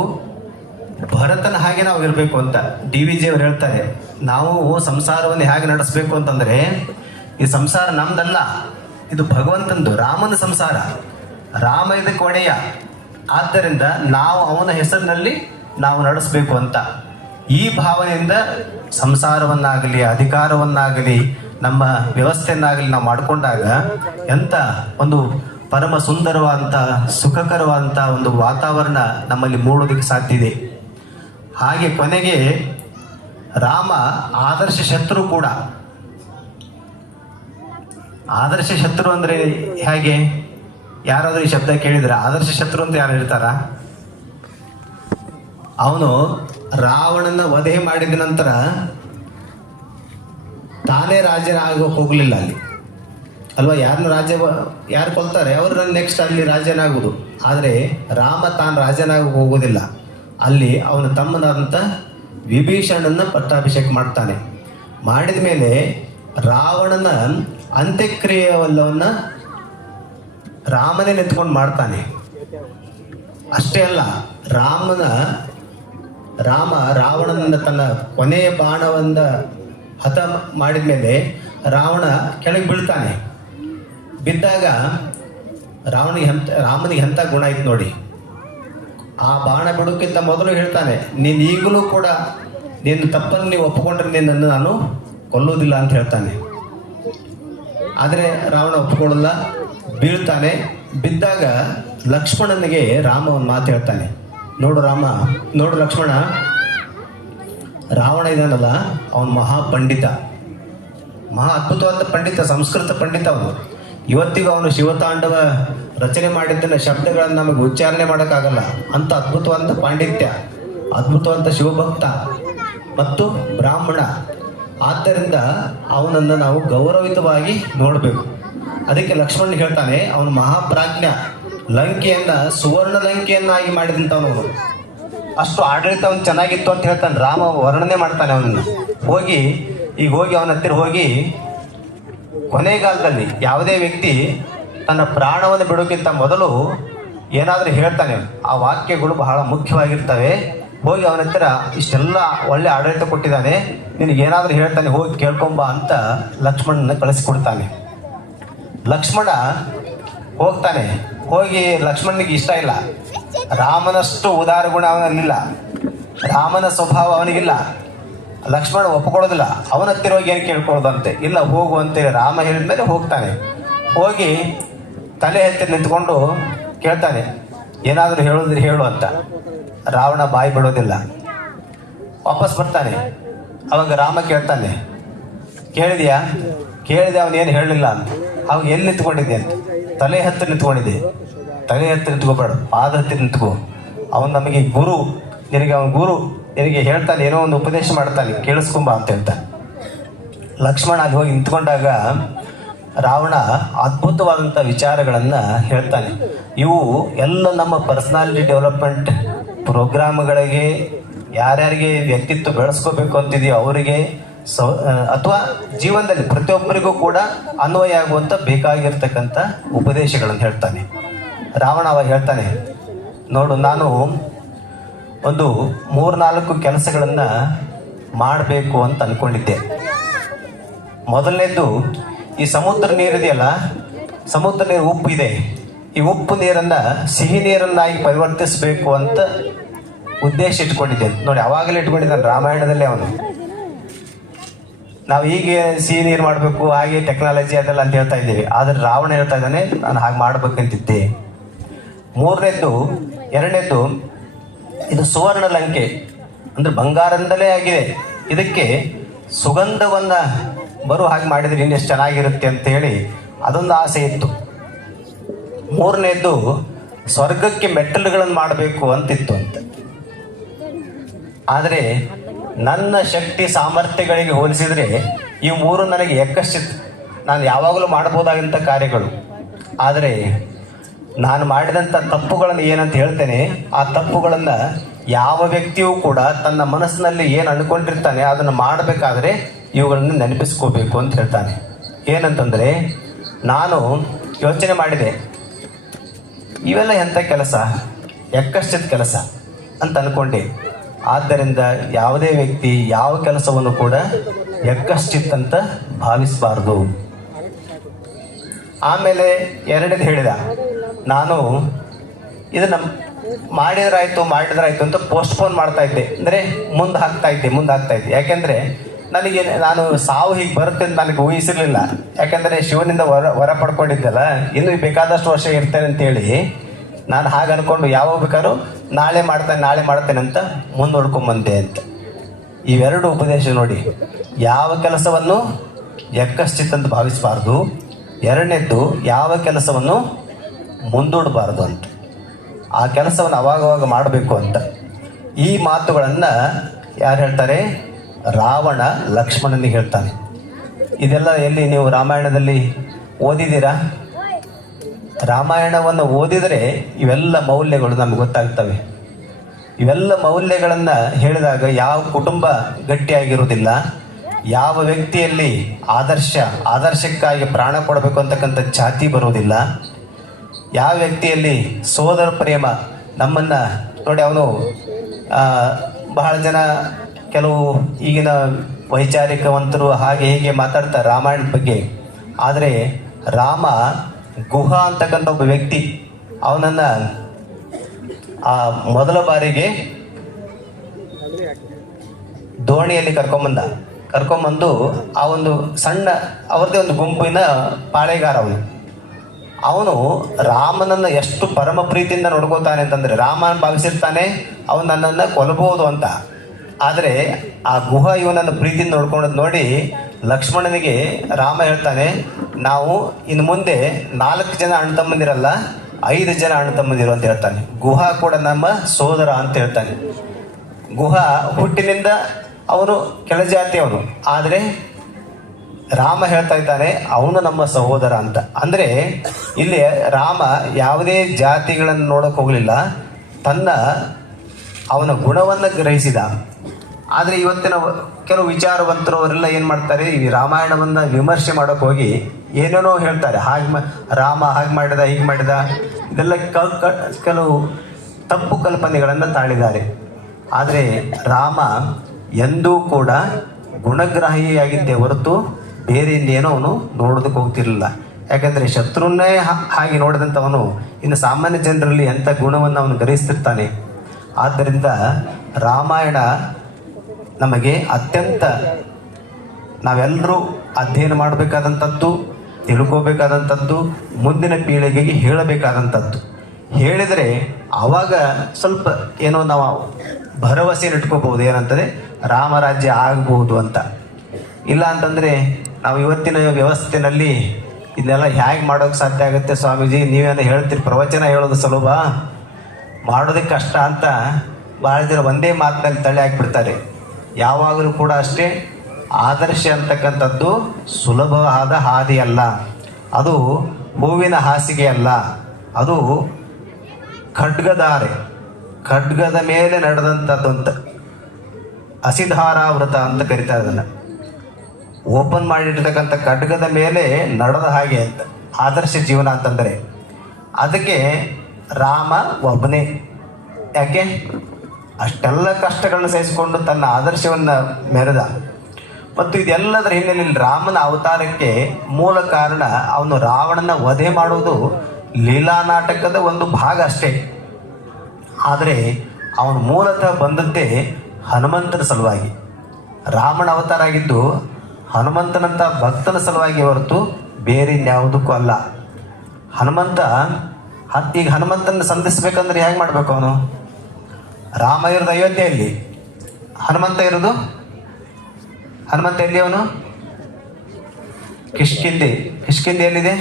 ಭರತನ ಹಾಗೆ ನಾವು ಇರಬೇಕು ಅಂತ. DVG ಅವರು ಹೇಳ್ತಾರೆ, ನಾವು ಸಂಸಾರವನ್ನು ಹೇಗೆ ನಡೆಸಬೇಕು ಅಂತಂದರೆ, ಈ ಸಂಸಾರ ನಮ್ದಲ್ಲ, ಇದು ಭಗವಂತಂದು, ರಾಮನ ಸಂಸಾರ. ರಾಮ ಇದಕ್ಕೆ ಒಡೆಯ. ಆದ್ದರಿಂದ ನಾವು ಅವನ ಹೆಸರಿನಲ್ಲಿ ನಾವು ನಡೆಸಬೇಕು ಅಂತ. ಈ ಭಾವನೆಯಿಂದ ಸಂಸಾರವನ್ನಾಗಲಿ ಅಧಿಕಾರವನ್ನಾಗಲಿ ನಮ್ಮ ವ್ಯವಸ್ಥೆಯನ್ನಾಗಲಿ ನಾವು ಮಾಡಿಕೊಂಡಾಗ ಎಂಥ ಒಂದು ಪರಮ ಸುಂದರವಾದಂಥ ಸುಖಕರವಾದಂಥ ಒಂದು ವಾತಾವರಣ ನಮ್ಮಲ್ಲಿ ಮೂಡೋದಕ್ಕೆ ಸಾಧ್ಯ ಇದೆ. ಹಾಗೆ ಕೊನೆಗೆ ರಾಮ ಆದರ್ಶ ಶತ್ರು ಕೂಡ. ಆದರ್ಶ ಶತ್ರು ಅಂದರೆ ಹೇಗೆ? ಯಾರಾದರೂ ಈ ಶಬ್ದ ಕೇಳಿದ್ರೆ ಆದರ್ಶ ಶತ್ರು ಅಂತ ಯಾರು ಹೇಳ್ತಾರ? ಅವನು ರಾವಣನ ವಧೆ ಮಾಡಿದ ನಂತರ ತಾನೇ ರಾಜನಾಗೋಕೆ ಹೋಗಲಿಲ್ಲ ಅಲ್ಲಿ ಅಲ್ವಾ? ಯಾರು ಕೊಲ್ತಾರೆ ಅವರು ನೆಕ್ಸ್ಟ್ ಅಲ್ಲಿ ರಾಜನಾಗುವುದು. ಆದರೆ ರಾಮ ತಾನು ರಾಜನಾಗೋಕೆ ಹೋಗೋದಿಲ್ಲ. ಅಲ್ಲಿ ಅವನ ತಮ್ಮನಾದಂಥ ವಿಭೀಷಣನ ಪಟ್ಟಾಭಿಷೇಕ ಮಾಡ್ತಾನೆ. ಮಾಡಿದ ಮೇಲೆ ರಾವಣನ ಅಂತ್ಯಕ್ರಿಯೆಲ್ಲವನ್ನ ರಾಮನೇ ನಿಂತ್ಕೊಂಡು ಮಾಡ್ತಾನೆ. ಅಷ್ಟೇ ಅಲ್ಲ, ರಾವಣನ ತನ್ನ ಕೊನೆಯ ಬಾಣವನ್ನ ಹತ ಮಾಡಿದ ಮೇಲೆ ರಾವಣ ಕೆಳಗೆ ಬೀಳ್ತಾನೆ. ಬಿದ್ದಾಗ ರಾಮನಿಗೆ ಎಂಥ ಗುಣ ಇತ್ತು ನೋಡಿ. ಆ ಬಾಣ ಬಿಡೋಕ್ಕಿಂತ ಮೊದಲು ಹೇಳ್ತಾನೆ, ನೀನು ಈಗಲೂ ಕೂಡ ನಿನ್ನ ತಪ್ಪನ್ನು ನೀವು ಒಪ್ಪಿಕೊಂಡ್ರೆ ನಿನ್ನನ್ನು ನಾನು ಕೊಲ್ಲೋದಿಲ್ಲ ಅಂತ ಹೇಳ್ತಾನೆ. ಆದರೆ ರಾವಣ ಒಪ್ಪಿಕೊಳ್ಳಲ್ಲ, ಬೀಳ್ತಾನೆ. ಬಿದ್ದಾಗ ಲಕ್ಷ್ಮಣನಿಗೆ ರಾಮ ಒಂದು ಮಾತು ಹೇಳ್ತಾನೆ, ನೋಡು ಲಕ್ಷ್ಮಣ, ರಾವಣ ಇದಾನಲ್ಲ ಅವನು ಮಹಾಪಂಡಿತ, ಮಹಾ ಅದ್ಭುತವಾದ ಪಂಡಿತ, ಸಂಸ್ಕೃತ ಪಂಡಿತ ಅವನು. ಇವತ್ತಿಗೂ ಅವನು ಶಿವತಾಂಡವ ರಚನೆ ಮಾಡಿದ್ದನ್ನ ಶಬ್ದಗಳನ್ನು ನಮಗೆ ಉಚ್ಚಾರಣೆ ಮಾಡೋಕ್ಕಾಗಲ್ಲ. ಅಂಥ ಅದ್ಭುತವಾದ ಪಾಂಡಿತ್ಯ, ಅದ್ಭುತವಾದ ಶಿವಭಕ್ತ ಮತ್ತು ಬ್ರಾಹ್ಮಣ. ಆದ್ದರಿಂದ ಅವನನ್ನು ನಾವು ಗೌರವಿತವಾಗಿ ನೋಡಬೇಕು. ಅದಕ್ಕೆ ಲಕ್ಷ್ಮಣ ಹೇಳ್ತಾನೆ, ಅವನು ಮಹಾಪ್ರಾಜ್ಞ, ಲಂಕೆಯನ್ನ ಸುವರ್ಣ ಲಂಕೆಯನ್ನಾಗಿ ಮಾಡಿದಂಥವನು. ಅಷ್ಟು ಆಡಳಿತ ಅವನು ಚೆನ್ನಾಗಿತ್ತು ಅಂತ ಹೇಳ್ತಾನೆ. ರಾಮ ವರ್ಣನೆ ಮಾಡ್ತಾನೆ ಅವನನ್ನು. ಹೋಗಿ ಅವನ ಹತ್ತಿರ ಹೋಗಿ ಕೊನೆಗಾಲದಲ್ಲಿ ಯಾವುದೇ ವ್ಯಕ್ತಿ ತನ್ನ ಪ್ರಾಣವನ್ನು ಬಿಡೋಕ್ಕಿಂತ ಮೊದಲು ಏನಾದರೂ ಹೇಳ್ತಾನೆ, ಆ ವಾಕ್ಯಗಳು ಬಹಳ ಮುಖ್ಯವಾಗಿರ್ತವೆ. ಹೋಗಿ ಅವನ ಹತ್ತಿರ ಇಷ್ಟೆಲ್ಲ ಒಳ್ಳೆ ಆಡಳಿತ ಕೊಟ್ಟಿದ್ದಾನೆ, ನಿನಗೇನಾದರೂ ಹೇಳ್ತಾನೆ, ಹೋಗಿ ಕೇಳ್ಕೊಂಬ ಅಂತ ಲಕ್ಷ್ಮಣನ ಕಳಿಸ್ಕೊಡ್ತಾನೆ. ಲಕ್ಷ್ಮಣ ಹೋಗ್ತಾನೆ. ಹೋಗಿ ಲಕ್ಷ್ಮಣನಿಗೆ ಇಷ್ಟ ಇಲ್ಲ, ರಾಮನಷ್ಟು ಉದಾರ ಗುಣ ಅವನಲ್ಲಿಲ್ಲ, ರಾಮನ ಸ್ವಭಾವ ಅವನಿಗಿಲ್ಲ. ಲಕ್ಷ್ಮಣ ಒಪ್ಪಿಕೊಳ್ಳೋದಿಲ್ಲ. ಅವನ ಹತ್ತಿರ ಹೋಗಿ ಏನು ಕೇಳ್ಕೊಳ್ಳೋದಂತೆ, ಇಲ್ಲ ಹೋಗು ಅಂತೇಳಿ ರಾಮ ಹೇಳಿದ ಮೇಲೆ ಹೋಗ್ತಾನೆ. ಹೋಗಿ ತಲೆ ಹತ್ತಿರ ನಿಂತ್ಕೊಂಡು ಕೇಳ್ತಾನೆ, ಏನಾದರೂ ಹೇಳೋದ್ರೆ ಹೇಳು ಅಂತ. ರಾವಣ ಬಾಯಿ ಬಿಡೋದಿಲ್ಲ. ವಾಪಸ್ ಬರ್ತಾನೆ. ಅವಾಗ ರಾಮ ಕೇಳ್ತಾನೆ, ಕೇಳಿದೆ ಅವನೇನು ಹೇಳಲಿಲ್ಲ ಅಂತ. ಅವಾಗ ಎಲ್ಲಿ ನಿಂತ್ಕೊಂಡಿದ್ದೆ ಅಂತ. ತಲೆ ಹತ್ತಿರ ನಿಂತ್ಕೊಂಡಿದ್ದೆ. ತಲೆ ಹತ್ತಿರ ನಿಂತ್ಕೋಬೇಡ, ಪಾದ ಹತ್ತಿರ ನಿಂತ್ಕೋ. ಅವನು ನಮಗೆ ಗುರು, ಅವನ ಗುರು ನಿನಗೆ ಹೇಳ್ತಾನೆ, ಏನೋ ಒಂದು ಉಪದೇಶ ಮಾಡ್ತಾನೆ, ಕೇಳಿಸ್ಕೊಂಬ ಅಂತ ಹೇಳ್ತಾನೆ. ಲಕ್ಷ್ಮಣ ಅಲ್ಲಿ ಹೋಗಿ ನಿಂತ್ಕೊಂಡಾಗ ರಾವಣ ಅದ್ಭುತವಾದಂಥ ವಿಚಾರಗಳನ್ನು ಹೇಳ್ತಾನೆ. ಇವು ಎಲ್ಲ ನಮ್ಮ ಪರ್ಸನಾಲಿಟಿ ಡೆವಲಪ್ಮೆಂಟ್ ಪ್ರೋಗ್ರಾಮ್ಗಳಿಗೆ, ಯಾರ್ಯಾರಿಗೆ ವ್ಯಕ್ತಿತ್ವ ಬೆಳೆಸ್ಕೋಬೇಕು ಅಂತಿದೆಯೋ ಅವರಿಗೆ ಅಥವಾ ಜೀವನದಲ್ಲಿ ಪ್ರತಿಯೊಬ್ಬರಿಗೂ ಕೂಡ ಅನ್ವಯ ಆಗುವಂಥ ಬೇಕಾಗಿರ್ತಕ್ಕಂಥ ಉಪದೇಶಗಳನ್ನು ಹೇಳ್ತಾನೆ. ರಾವಣ ಅವಾಗ ಹೇಳ್ತಾನೆ, ನೋಡು, ನಾನು ಒಂದು 3-4 ಕೆಲಸಗಳನ್ನು ಮಾಡಬೇಕು ಅಂತ ಅಂದ್ಕೊಂಡಿದ್ದೆ. ಮೊದಲನೇದು, ಈ ಸಮುದ್ರ ನೀರಿದೆಯಲ್ಲ, ಸಮುದ್ರ ನೀರು ಉಪ್ಪಿದೆ, ಈ ಉಪ್ಪು ನೀರನ್ನು ಸಿಹಿ ನೀರನ್ನಾಗಿ ಪರಿವರ್ತಿಸಬೇಕು ಅಂತ ಉದ್ದೇಶ ಇಟ್ಕೊಂಡಿದ್ದೆ. ನೋಡಿ, ಅವಾಗಲೇ ಇಟ್ಕೊಂಡಿದ್ದಾನೆ ರಾಮಾಯಣದಲ್ಲೇ ಅವನು. ನಾವು ಹೀಗೆ ಸಿಹಿ ನೀರು ಮಾಡಬೇಕು, ಹಾಗೆ ಟೆಕ್ನಾಲಜಿ ಅದೆಲ್ಲ ಅಂತ ಹೇಳ್ತಾ ಇದ್ದೀವಿ, ಆದರೆ ರಾವಣ ಹೇಳ್ತಾ ಇದ್ದಾನೆ ನಾನು ಹಾಗೆ ಮಾಡ್ಬೇಕಂತಿದ್ದೆ. ಎರಡನೇದ್ದು, ಇದು ಸುವರ್ಣ ಲಂಕೆ ಅಂದರೆ ಬಂಗಾರದಿಂದಲೇ ಆಗಿದೆ, ಇದಕ್ಕೆ ಸುಗಂಧವನ್ನು ಬರೋ ಹಾಗೆ ಮಾಡಿದರೆ ಇನ್ನೆಷ್ಟು ಚೆನ್ನಾಗಿರುತ್ತೆ ಅಂತೇಳಿ ಅದೊಂದು ಆಸೆ ಇತ್ತು. ಮೂರನೇದ್ದು, ಸ್ವರ್ಗಕ್ಕೆ ಮೆಟ್ಟಲುಗಳನ್ನು ಮಾಡಬೇಕು ಅಂತಿತ್ತು ಅಂತ. ಆದರೆ ನನ್ನ ಶಕ್ತಿ ಸಾಮರ್ಥ್ಯಗಳಿಗೆ ಹೋಲಿಸಿದರೆ ಈ ಮೂರು ನನಗೆ ಎಕ್ಕಷ್ಟಿತ್ತು. ನಾನು ಯಾವಾಗಲೂ ಮಾಡ್ಬೋದಾದಂಥ ಕಾರ್ಯಗಳು. ಆದರೆ ನಾನು ಮಾಡಿದಂಥ ತಪ್ಪುಗಳನ್ನು ಏನಂತ ಹೇಳ್ತೇನೆ, ಆ ತಪ್ಪುಗಳನ್ನು ಯಾವ ವ್ಯಕ್ತಿಯೂ ಕೂಡ ತನ್ನ ಮನಸ್ಸಿನಲ್ಲಿ ಏನು ಅಂದ್ಕೊಂಡಿರ್ತಾನೆ ಅದನ್ನು ಮಾಡಬೇಕಾದ್ರೆ ಇವುಗಳನ್ನು ನೆನಪಿಸ್ಕೋಬೇಕು ಅಂತ ಹೇಳ್ತಾನೆ. ಏನಂತಂದರೆ, ನಾನು ಯೋಚನೆ ಮಾಡಿದೆ, ಇವೆಲ್ಲ ಎಂಥ ಕೆಲಸ, ಎಕ್ಕಷ್ಟಿದ ಕೆಲಸ ಅಂತ ಅಂದ್ಕೊಂಡೆ. ಆದ್ದರಿಂದ ಯಾವುದೇ ವ್ಯಕ್ತಿ ಯಾವ ಕೆಲಸವನ್ನು ಕೂಡ ಎಕ್ಕಷ್ಟಿತ್ತಂತ ಭಾವಿಸಬಾರ್ದು. ಆಮೇಲೆ ಎರಡನೇದು ಹೇಳಿದ, ನಾನು ಇದನ್ನು ಮಾಡಿದ್ರಾಯ್ತು ಅಂತ ಪೋಸ್ಟ್ಪೋನ್ ಮಾಡ್ತಾ ಇದ್ದೆ, ಅಂದರೆ ಮುಂದೆ ಹಾಕ್ತಾ ಇದ್ದೆ. ಯಾಕೆಂದರೆ ನಾನು ಸಾವು ಹೀಗೆ ಬರುತ್ತೆ ಅಂತ ನನಗೆ ಊಹಿಸಿರ್ಲಿಲ್ಲ. ಯಾಕೆಂದರೆ ಶಿವನಿಂದ ವರ ಪಡ್ಕೊಂಡಿದ್ದಲ್ಲ, ಇನ್ನೂ ಬೇಕಾದಷ್ಟು ವರ್ಷ ಇರ್ತೇನೆ ಅಂತೇಳಿ ನಾನು ಹಾಗೆ ಅಂದ್ಕೊಂಡು ಯಾವಾಗ ಬೇಕಾದ್ರೂ ನಾಳೆ ಮಾಡ್ತೇನೆ ಅಂತ ಮುಂದೋಡ್ಕೊಂಬಂದೆ ಅಂತ. ಇವೆರಡು ಉಪದೇಶ ನೋಡಿ, ಯಾವ ಕೆಲಸವನ್ನು ಎಕ್ಕಶ್ಚಿತ್ತಂತ ಭಾವಿಸಬಾರ್ದು, ಎರಡನೇದ್ದು ಯಾವ ಕೆಲಸವನ್ನು ಮುಂದೂಡಬಾರ್ದು ಅಂತ, ಆ ಕೆಲಸವನ್ನು ಅವಾಗವಾಗ ಮಾಡಬೇಕು ಅಂತ. ಈ ಮಾತುಗಳನ್ನು ಯಾರು ಹೇಳ್ತಾರೆ? ರಾವಣ ಲಕ್ಷ್ಮಣನಿಗೆ ಹೇಳ್ತಾನೆ. ಇದೆಲ್ಲ ಎಲ್ಲಿ ನೀವು ರಾಮಾಯಣದಲ್ಲಿ ಓದಿದ್ದೀರಾ? ರಾಮಾಯಣವನ್ನು ಓದಿದರೆ ಇವೆಲ್ಲ ಮೌಲ್ಯಗಳು ನಮ್ಗೆ ಗೊತ್ತಾಗ್ತವೆ. ಇವೆಲ್ಲ ಮೌಲ್ಯಗಳನ್ನು ಹೇಳಿದಾಗ ಯಾವ ಕುಟುಂಬ ಗಟ್ಟಿಯಾಗಿರುವುದಿಲ್ಲ, ಯಾವ ವ್ಯಕ್ತಿಯಲ್ಲಿ ಆದರ್ಶಕ್ಕಾಗಿ ಪ್ರಾಣ ಕೊಡಬೇಕು ಅಂತಕ್ಕಂಥ ಛಾತಿ ಬರುವುದಿಲ್ಲ, ಯಾವ ವ್ಯಕ್ತಿಯಲ್ಲಿ ಸೋದರ ಪ್ರೇಮ ನಮ್ಮನ್ನು ನೋಡಿ. ಅವನು ಬಹಳ ಜನ ಕೆಲವು ಈಗಿನ ವೈಚಾರಿಕವಂತರು ಹಾಗೆ ಹೀಗೆ ಮಾತಾಡ್ತಾರೆ ರಾಮಾಯಣದ ಬಗ್ಗೆ. ಆದರೆ ರಾಮ ಗುಹ ಅಂತಕ್ಕಂಥ ಒಬ್ಬ ವ್ಯಕ್ತಿ, ಅವನನ್ನು ಮೊದಲ ಬಾರಿಗೆ ದೋಣಿಯಲ್ಲಿ ಕರ್ಕೊಂಬಂದು ಆ ಒಂದು ಸಣ್ಣ ಅವ್ರದ್ದೇ ಒಂದು ಗುಂಪಿನ ಪಾಳೆಗಾರ ಅವನು ರಾಮನನ್ನು ಎಷ್ಟು ಪರಮ ಪ್ರೀತಿಯಿಂದ ನೋಡ್ಕೋತಾನೆ ಅಂತಂದರೆ, ರಾಮನ ಭಾವಿಸಿರ್ತಾನೆ ಅವನು ನನ್ನನ್ನು ಕೊಲ್ಲಬಹುದು ಅಂತ. ಆದರೆ ಆ ಗುಹ ಇವನನ್ನು ಪ್ರೀತಿಯಿಂದ ನೋಡ್ಕೊಂಡದ್ದು ನೋಡಿ ಲಕ್ಷ್ಮಣನಿಗೆ ರಾಮ ಹೇಳ್ತಾನೆ, ನಾವು ಇನ್ನು ಮುಂದೆ 4 ಜನ ಅಣ್ಣ ತಮ್ಮಂದಿರಲ್ಲ, 5 ಜನ ಅಣ್ಣ ತಮ್ಮಂದಿರು ಅಂತ ಹೇಳ್ತಾನೆ. ಗುಹ ಕೂಡ ನಮ್ಮ ಸೋದರ ಅಂತ ಹೇಳ್ತಾನೆ. ಗುಹ ಹುಟ್ಟಿನಿಂದ ಅವನು ಕೆಳಜಾತಿಯವನು, ಆದರೆ ರಾಮ ಹೇಳ್ತಾ ಇದ್ದಾನೆ ಅವನು ನಮ್ಮ ಸಹೋದರ ಅಂತ. ಅಂದರೆ ಇಲ್ಲಿ ರಾಮ ಯಾವುದೇ ಜಾತಿಗಳನ್ನು ನೋಡೋಕೆ ಹೋಗಲಿಲ್ಲ, ಅವನ ಗುಣವನ್ನು ಗ್ರಹಿಸಿದ. ಆದರೆ ಇವತ್ತಿನ ಕೆಲವು ವಿಚಾರವಂತರು ಅವರೆಲ್ಲ ಏನು ಮಾಡ್ತಾರೆ, ಈ ರಾಮಾಯಣವನ್ನು ವಿಮರ್ಶೆ ಮಾಡೋಕೆ ಹೋಗಿ ಏನೇನೋ ಹೇಳ್ತಾರೆ. ರಾಮ ಹಾಗೆ ಮಾಡಿದ, ಹೀಗೆ ಮಾಡಿದ, ಇದೆಲ್ಲ ಕೆಲವು ತಪ್ಪು ಕಲ್ಪನೆಗಳನ್ನು ತಾಳಿದ್ದಾರೆ. ಆದರೆ ರಾಮ ಎಂದೂ ಕೂಡ ಗುಣಗ್ರಾಹಿಯಾಗಿದ್ದೇ ಹೊರತು ಬೇರೆ ಇನ್ನೇನೋ ಅವನು ನೋಡೋದಕ್ಕೆ ಹೋಗ್ತಿರಲಿಲ್ಲ. ಯಾಕಂದರೆ ಶತ್ರುನ್ನೇ ಹಾಗೆ ನೋಡಿದಂಥವನು ಇನ್ನು ಸಾಮಾನ್ಯ ಜನರಲ್ಲಿ ಎಂಥ ಗುಣವನ್ನು ಅವನು ಗ್ರಹಿಸ್ತಿರ್ತಾನೆ. ಆದ್ದರಿಂದ ರಾಮಾಯಣ ನಮಗೆ ಅತ್ಯಂತ ನಾವೆಲ್ಲರೂ ಅಧ್ಯಯನ ಮಾಡಬೇಕಾದಂಥದ್ದು, ತಿಳ್ಕೋಬೇಕಾದಂಥದ್ದು, ಮುಂದಿನ ಪೀಳಿಗೆಗೆ ಹೇಳಬೇಕಾದಂಥದ್ದು. ಹೇಳಿದರೆ ಆವಾಗ ಸ್ವಲ್ಪ ಏನೋ ನಾವು ಭರವಸೆ ಇಟ್ಕೋಬಹುದು, ಏನಂತಂದರೆ ರಾಮರಾಜ್ಯ ಆಗ್ಬೋದು ಅಂತ. ಇಲ್ಲ ಅಂತಂದರೆ ನಾವು ಇವತ್ತಿನ ವ್ಯವಸ್ಥೆಯಲ್ಲಿ ಇದನ್ನೆಲ್ಲ ಹೇಗೆ ಮಾಡೋಕ್ಕೆ ಸಾಧ್ಯ ಆಗುತ್ತೆ ಸ್ವಾಮೀಜಿ, ನೀವೇನೋ ಹೇಳ್ತೀರಿ, ಪ್ರವಚನ ಹೇಳೋದು ಸುಲಭ, ಮಾಡೋದಕ್ಕೆ ಕಷ್ಟ ಅಂತ ಭಾಳ ಜನ ಒಂದೇ ಮಾತಿನಲ್ಲಿ ತಳ್ಳಿ ಹಾಕಿಬಿಡ್ತಾರೆ. ಯಾವಾಗಲೂ ಕೂಡ ಅಷ್ಟೇ, ಆದರ್ಶ ಅಂತಕ್ಕಂಥದ್ದು ಸುಲಭವಾದ ಹಾದಿ ಅಲ್ಲ, ಅದು ಹೂವಿನ ಹಾಸಿಗೆ ಅಲ್ಲ, ಅದು ಖಡ್ಗದ ಮೇಲೆ ನಡೆದಂಥದ್ದು ಅಂತ. ಹಸಿಧಾರಾವೃತ ಅಂತ ಕರಿತಾರೆ ಅದನ್ನು. ಓಪನ್ ಮಾಡಿರ್ತಕ್ಕಂಥ ಖಡ್ಗದ ಮೇಲೆ ನಡೆದ ಹಾಗೆ ಅಂತ ಆದರ್ಶ ಜೀವನ ಅಂತಂದರೆ. ಅದಕ್ಕೆ ರಾಮ ಒಬ್ಬನೇ. ಯಾಕೆ? ಅಷ್ಟೆಲ್ಲ ಕಷ್ಟಗಳನ್ನ ಸಹಿಸಿಕೊಂಡು ತನ್ನ ಆದರ್ಶವನ್ನ ಮೆರೆದ. ಮತ್ತು ಇದೆಲ್ಲದರ ಹಿನ್ನೆಲೆಯಲ್ಲಿ ರಾಮನ ಅವತಾರಕ್ಕೆ ಮೂಲ ಕಾರಣ ಅವನು ರಾವಣನ ವಧೆ ಮಾಡುವುದು ಲೀಲಾ ನಾಟಕದ ಒಂದು ಭಾಗ ಅಷ್ಟೇ. ಆದರೆ ಅವನು ಮೂಲತಃ ಬಂದದ್ದೇ ಹನುಮಂತನ ಸಲುವಾಗಿ. ರಾಮನ ಅವತಾರ ಆಗಿದ್ದು ಹನುಮಂತನಂಥ ಭಕ್ತನ ಸಲುವಾಗಿ ಹೊರತು ಬೇರೆ ಇನ್ಯಾವುದಕ್ಕೂ ಅಲ್ಲ. ಈಗ ಹನುಮಂತನ ಸಂಧಿಸ್ಬೇಕಂದ್ರೆ ಹೇಗೆ ಮಾಡಬೇಕು? ಅವನು ರಾಮ ಇರೋದು ಅಯೋಧ್ಯೆಯಲ್ಲಿ, ಹನುಮಂತ ಎಲ್ಲಿ? ಅವನು ಕಿಷ್ಕಿಂದೆ ಎಲ್ಲಿದೆ?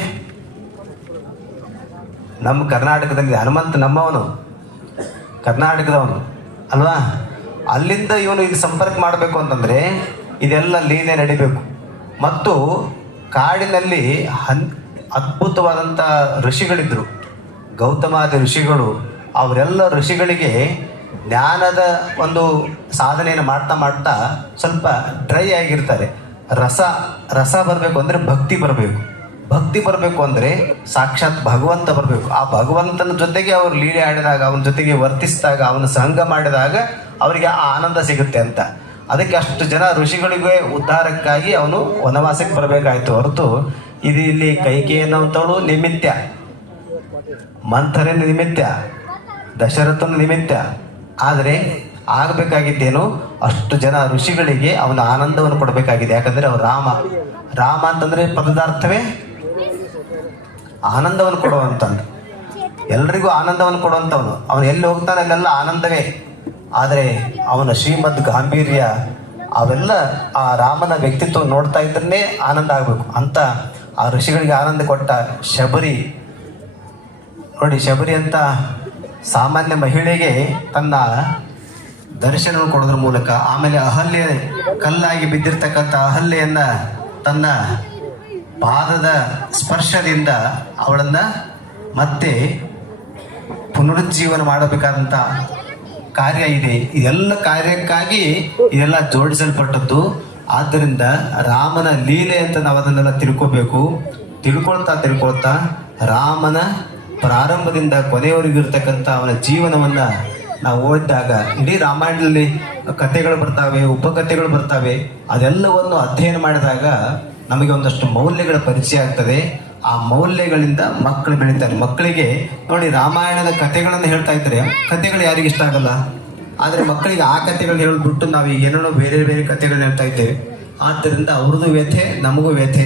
ನಮ್ಮ ಕರ್ನಾಟಕದಲ್ಲಿ. ಹನುಮಂತ ನಮ್ಮವನು, ಕರ್ನಾಟಕದವನು ಅಲ್ವಾ? ಅಲ್ಲಿಂದ ಇವನು ಇದು ಸಂಪರ್ಕ ಮಾಡಬೇಕು ಅಂತಂದರೆ ಇದೆಲ್ಲ ಲೀಲೆ ನಡಿಬೇಕು. ಮತ್ತು ಕಾಡಿನಲ್ಲಿ ಅದ್ಭುತವಾದಂಥ ಋಷಿಗಳಿದ್ದರು, ಗೌತಮಾದಿ ಋಷಿಗಳು. ಅವರೆಲ್ಲ ಋಷಿಗಳಿಗೆ ಜ್ಞಾನದ ಒಂದು ಸಾಧನೆಯನ್ನು ಮಾಡ್ತಾ ಸ್ವಲ್ಪ ಡ್ರೈ ಆಗಿರ್ತಾರೆ. ರಸ ಬರಬೇಕು ಅಂದರೆ ಭಕ್ತಿ ಬರಬೇಕು ಅಂದರೆ ಸಾಕ್ಷಾತ್ ಭಗವಂತ ಬರಬೇಕು. ಆ ಭಗವಂತನ ಜೊತೆಗೆ ಅವರು ಲೀಲೆ ಆಡಿದಾಗ, ಅವನ ಜೊತೆಗೆ ವರ್ತಿಸಿದಾಗ, ಅವನ ಸಂಘ ಮಾಡಿದಾಗ ಅವರಿಗೆ ಆ ಆನಂದ ಸಿಗುತ್ತೆ ಅಂತ. ಅದಕ್ಕೆ ಅಷ್ಟು ಜನ ಋಷಿಗಳಿಗೆ ಉದ್ಧಾರಕ್ಕಾಗಿ ಅವನು ವನವಾಸಕ್ಕೆ ಬರಬೇಕಾಯ್ತು ಹೊರತು ಇದು ಇಲ್ಲಿ ಕೈಕೇಯಿ ಅನ್ನುವಂಥವಳು ನಿಮಿತ್ತ, ಮಂಥರನ ನಿಮಿತ್ತ, ದಶರಥನ ನಿಮಿತ್ತ. ಆದರೆ ಆಗಬೇಕಾಗಿದ್ದೇನು, ಅಷ್ಟು ಜನ ಋಷಿಗಳಿಗೆ ಅವನ ಆನಂದವನ್ನು ಕೊಡಬೇಕಾಗಿದೆ. ಯಾಕಂದರೆ ಅವ್ರು ರಾಮ ಅಂತಂದರೆ ಪದಾರ್ಥವೇ ಆನಂದವನ್ನು ಕೊಡುವಂಥದ್ದು, ಎಲ್ರಿಗೂ ಆನಂದವನ್ನು ಕೊಡುವಂಥವನು. ಅವನು ಎಲ್ಲಿ ಹೋಗ್ತಾನೆ ಅಲ್ಲೆಲ್ಲ ಆನಂದವೇ. ಆದರೆ ಅವನ ಶ್ರೀಮದ್ ಗಾಂಭೀರ್ಯ ಅವೆಲ್ಲ ಆ ರಾಮನ ವ್ಯಕ್ತಿತ್ವ ನೋಡ್ತಾ ಇದ್ರೇ ಆನಂದ ಆಗಬೇಕು ಅಂತ ಆ ಋಷಿಗಳಿಗೆ ಆನಂದ ಕೊಟ್ಟ ಶಬರಿ ನೋಡಿ. ಶಬರಿ ಅಂತ ಸಾಮಾನ್ಯ ಮಹಿಳೆಗೆ ತನ್ನ ದರ್ಶನವನ್ನು ಕೊಡೋದ್ರ ಮೂಲಕ, ಆಮೇಲೆ ಅಹಲ್ಯೆ, ಕಲ್ಲಾಗಿ ಬಿದ್ದಿರ್ತಕ್ಕಂಥ ಅಹಲ್ಯೆಯನ್ನು ತನ್ನ ಪಾದದ ಸ್ಪರ್ಶದಿಂದ ಅವಳನ್ನು ಮತ್ತೆ ಪುನರುಜ್ಜೀವನ ಮಾಡಬೇಕಾದಂಥ ಕಾರ್ಯ ಇದೆ. ಇದೆಲ್ಲ ಕಾರ್ಯಕ್ಕಾಗಿ ಇದೆಲ್ಲ ಜೋಡಿಸಲ್ಪಟ್ಟದ್ದು. ಆದ್ದರಿಂದ ರಾಮನ ಲೀಲೆ ಅಂತ ನಾವು ಅದನ್ನೆಲ್ಲ ತಿಳ್ಕೊಳ್ತಾ ರಾಮನ ಪ್ರಾರಂಭದಿಂದ ಕೊನೆಯವರೆಗಿರ್ತಕ್ಕಂಥ ಅವನ ಜೀವನವನ್ನು ನಾವು ಓದಿದಾಗ ಇಡೀ ರಾಮಾಯಣದಲ್ಲಿ ಕಥೆಗಳು ಬರ್ತಾವೆ, ಉಪಕಥೆಗಳು ಬರ್ತಾವೆ. ಅದೆಲ್ಲವನ್ನು ಅಧ್ಯಯನ ಮಾಡಿದಾಗ ನಮಗೆ ಒಂದಷ್ಟು ಮೌಲ್ಯಗಳ ಪರಿಚಯ ಆಗ್ತದೆ. ಆ ಮೌಲ್ಯಗಳಿಂದ ಮಕ್ಕಳು ಬೆಳೀತಾರೆ. ಮಕ್ಕಳಿಗೆ ನೋಡಿ, ರಾಮಾಯಣದ ಕಥೆಗಳನ್ನು ಹೇಳ್ತಾ ಇದ್ರೆ ಕಥೆಗಳು ಯಾರಿಗೆ ಇಷ್ಟ ಆಗಲ್ಲ. ಆದರೆ ಮಕ್ಕಳಿಗೆ ಆ ಕಥೆಗಳು ಹೇಳಿದ್ಬಿಟ್ಟು ನಾವು ಈಗ ಏನೇನೋ ಬೇರೆ ಬೇರೆ ಕಥೆಗಳನ್ನ ಹೇಳ್ತಾ ಇದ್ದೇವೆ. ಆದ್ದರಿಂದ ಅವ್ರದ್ದು ವ್ಯಥೆ, ನಮಗೂ ವ್ಯಥೆ.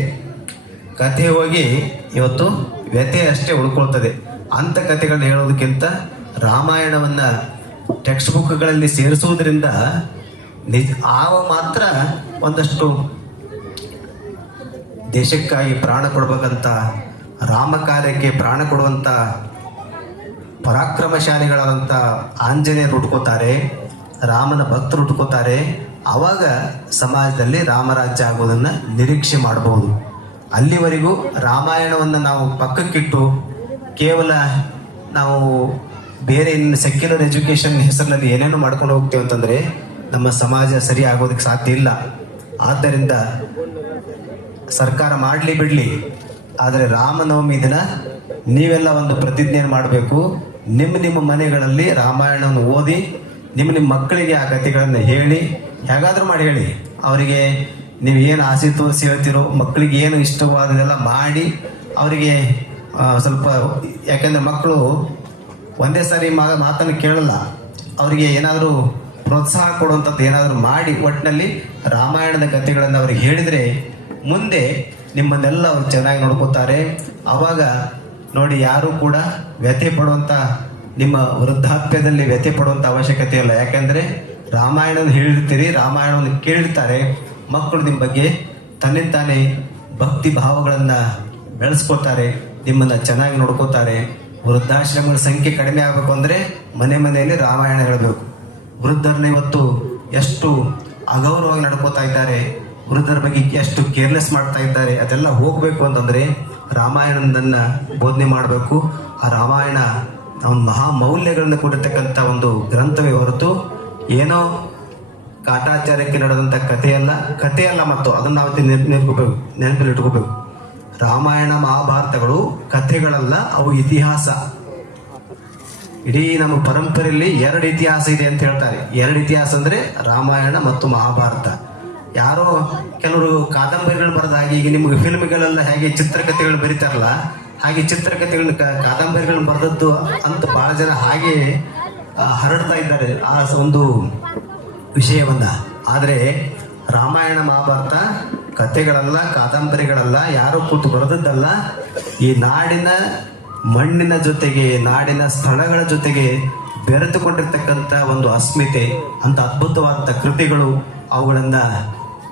ಕಥೆ ಹೋಗಿ ಇವತ್ತು ವ್ಯಥೆ ಅಷ್ಟೇ ಉಳ್ಕೊಳ್ತದೆ. ಅಂಥ ಕಥೆಗಳನ್ನ ಹೇಳೋದಕ್ಕಿಂತ ರಾಮಾಯಣವನ್ನು ಟೆಕ್ಸ್ಟ್ ಬುಕ್ಗಳಲ್ಲಿ ಸೇರಿಸುವುದರಿಂದ ಆವ ಮಾತ್ರ ಒಂದಷ್ಟು ದೇಶಕ್ಕಾಗಿ ಪ್ರಾಣ ಕೊಡ್ಬೇಕಂತ, ರಾಮ ಕಾರ್ಯಕ್ಕೆ ಪ್ರಾಣ ಕೊಡುವಂಥ ಪರಾಕ್ರಮಶಾಲಿಗಳಾದಂಥ ಆಂಜನೇಯರು ಹುಟ್ಕೋತಾರೆ, ರಾಮನ ಭಕ್ತರು ಹುಟ್ಕೋತಾರೆ. ಆವಾಗ ಸಮಾಜದಲ್ಲಿ ರಾಮರಾಜ್ಯ ಆಗೋದನ್ನು ನಿರೀಕ್ಷೆ ಮಾಡಬಹುದು. ಅಲ್ಲಿವರೆಗೂ ರಾಮಾಯಣವನ್ನು ನಾವು ಪಕ್ಕಕ್ಕಿಟ್ಟು ಕೇವಲ ನಾವು ಬೇರೆ ಸೆಕ್ಯುಲರ್ ಎಜುಕೇಷನ್ ಹೆಸರಿನಲ್ಲಿ ಏನೇನು ಮಾಡ್ಕೊಂಡು ಹೋಗ್ತೀವಿ ಅಂತಂದರೆ ನಮ್ಮ ಸಮಾಜ ಸರಿ ಆಗೋದಕ್ಕೆ ಸಾಧ್ಯ ಇಲ್ಲ. ಆದ್ದರಿಂದ ಸರ್ಕಾರ ಮಾಡಲಿ ಬಿಡಲಿ, ಆದರೆ ರಾಮನವಮಿ ದಿನ ನೀವೆಲ್ಲ ಒಂದು ಪ್ರತಿಜ್ಞೆಯನ್ನು ಮಾಡಬೇಕು. ನಿಮ್ಮ ಮನೆಗಳಲ್ಲಿ ರಾಮಾಯಣವನ್ನು ಓದಿ ನಿಮ್ಮ ಮಕ್ಕಳಿಗೆ ಆ ಕಥೆಗಳನ್ನು ಹೇಳಿ, ಹೇಗಾದರೂ ಮಾಡಿ ಹೇಳಿ. ಅವರಿಗೆ ನೀವು ಏನು ಆಸೆ ತೋರಿಸಿ ಹೇಳ್ತಿರೋ, ಮಕ್ಕಳಿಗೆ ಏನು ಇಷ್ಟವಾದದೆಲ್ಲ ಮಾಡಿ ಅವರಿಗೆ ಸ್ವಲ್ಪ, ಯಾಕೆಂದರೆ ಮಕ್ಕಳು ಒಂದೇ ಸಾರಿ ಮಾತನ್ನು ಕೇಳಲ್ಲ. ಅವರಿಗೆ ಏನಾದರೂ ಪ್ರೋತ್ಸಾಹ ಕೊಡುವಂಥದ್ದು ಏನಾದರೂ ಮಾಡಿ ಒಟ್ಟಿನಲ್ಲಿ ರಾಮಾಯಣದ ಕಥೆಗಳನ್ನು ಅವ್ರಿಗೆ ಹೇಳಿದರೆ ಮುಂದೆ ನಿಮ್ಮನ್ನೆಲ್ಲ ಅವ್ರು ಚೆನ್ನಾಗಿ ನೋಡ್ಕೋತಾರೆ. ಆವಾಗ ನೋಡಿ, ಯಾರೂ ಕೂಡ ವ್ಯಥೆ ಪಡುವಂಥ, ನಿಮ್ಮ ವೃದ್ಧಾಪ್ಯದಲ್ಲಿ ವ್ಯಥೆ ಪಡುವಂಥ ಅವಶ್ಯಕತೆ ಇಲ್ಲ. ಯಾಕೆಂದರೆ ರಾಮಾಯಣವನ್ನು ಹೇಳಿರ್ತೀರಿ, ರಾಮಾಯಣವನ್ನು ಕೇಳಿರ್ತಾರೆ. ಮಕ್ಕಳು ನಿಮ್ಮ ಬಗ್ಗೆ ತನ್ನಿಂತಾನೇ ಭಕ್ತಿ ಭಾವಗಳನ್ನು ಬೆಳೆಸ್ಕೋತಾರೆ, ನಿಮ್ಮನ್ನು ಚೆನ್ನಾಗಿ ನೋಡ್ಕೋತಾರೆ. ವೃದ್ಧಾಶ್ರಮಗಳ ಸಂಖ್ಯೆ ಕಡಿಮೆ ಆಗಬೇಕು ಅಂದರೆ ಮನೆಯಲ್ಲಿ ರಾಮಾಯಣ ಹೇಳಬೇಕು. ವೃದ್ಧರನ್ನ ಇವತ್ತು ಎಷ್ಟು ಅಗೌರವವಾಗಿ ನಡ್ಕೋತಾ ಇದ್ದಾರೆ, ವೃದ್ಧರ ಬಗ್ಗೆ ಎಷ್ಟು ಕೇರ್ಲೆಸ್ ಮಾಡ್ತಾ ಇದ್ದಾರೆ. ಅದೆಲ್ಲ ಹೋಗಬೇಕು ಅಂತಂದರೆ ರಾಮಾಯಣದನ್ನು ಬೋಧನೆ ಮಾಡಬೇಕು. ಆ ರಾಮಾಯಣ ಅವನ ಮಹಾ ಮೌಲ್ಯಗಳನ್ನು ಕೊಡಿರ್ತಕ್ಕಂಥ ಒಂದು ಗ್ರಂಥವೇ ಹೊರತು ಏನೋ ಕಾಟಾಚಾರಕ್ಕೆ ನಡೆದಂಥ ಕಥೆಯಲ್ಲ. ಮತ್ತು ಅದನ್ನು ನಾವು ನೆನಪಲ್ಲಿ ಇಟ್ಕೋಬೇಕು. ರಾಮಾಯಣ ಮಹಾಭಾರತಗಳು ಕಥೆಗಳಲ್ಲ, ಅವು ಇತಿಹಾಸ. ಇಡೀ ನಮ್ಮ ಪರಂಪರೆಯಲ್ಲಿ ಎರಡು ಇತಿಹಾಸ ಇದೆ ಅಂತ ಹೇಳ್ತಾರೆ. ಎರಡು ಇತಿಹಾಸ ಅಂದ್ರೆ ರಾಮಾಯಣ ಮತ್ತು ಮಹಾಭಾರತ. ಯಾರೋ ಕೆಲವರು ಕಾದಂಬರಿಗಳು ಬರೆದಾಗಿ, ಈಗ ನಿಮ್ಗೆ ಫಿಲ್ಮ್ಗಳೆಲ್ಲ ಹೇಗೆ ಚಿತ್ರಕಥೆಗಳು ಬರೀತಾರಲ್ಲ, ಹಾಗೆ ಚಿತ್ರಕಥೆಗಳನ್ನ ಕಾದಂಬರಿಗಳನ್ನ ಬರೆದದ್ದು ಅಂತ ಬಹಳ ಜನ ಹಾಗೆ ಹರಡ್ತಾ ಇದ್ದಾರೆ ಆ ಒಂದು ವಿಷಯವನ್ನ. ಆದರೆ ರಾಮಾಯಣ ಮಹಾಭಾರತ ಕಥೆಗಳಲ್ಲ, ಕಾದಂಬರಿಗಳಲ್ಲ, ಯಾರೋ ಕೂತು ಬರೆದದ್ದಲ್ಲ. ಈ ನಾಡಿನ ಮಣ್ಣಿನ ಜೊತೆಗೆ, ನಾಡಿನ ಸ್ಥಳಗಳ ಜೊತೆಗೆ ಬೆರೆತುಕೊಂಡಿರ್ತಕ್ಕಂಥ ಒಂದು ಅಸ್ಮಿತೆ, ಅಂತ ಅದ್ಭುತವಾದ ಕೃತಿಗಳು. ಅವುಗಳನ್ನ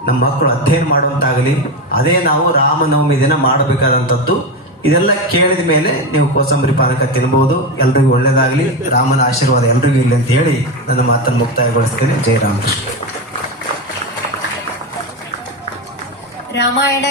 ನಮ್ಮ ಮಕ್ಕಳು ಅಧ್ಯಯನ ಮಾಡುವಂತಾಗಲಿ. ಅದೇ ನಾವು ರಾಮನವಮಿ ದಿನ ಮಾಡಬೇಕಾದಂಥದ್ದು. ಇದೆಲ್ಲ ಕೇಳಿದ ಮೇಲೆ ನೀವು ಕೋಸಂಬರಿ ಪಾನಕ ತಿನ್ಬೋದು. ಎಲ್ರಿಗೂ ಒಳ್ಳೇದಾಗಲಿ, ರಾಮನ ಆಶೀರ್ವಾದ ಎಲ್ರಿಗೂ ಇಲ್ಲ ಅಂತ ಹೇಳಿ ನನ್ನ ಮಾತನ್ನು ಮುಕ್ತಾಯಗೊಳಿಸ್ತೇನೆ. ಜೈ ರಾಮಕೃಷ್ಣ. ರಾಮಾಯಣ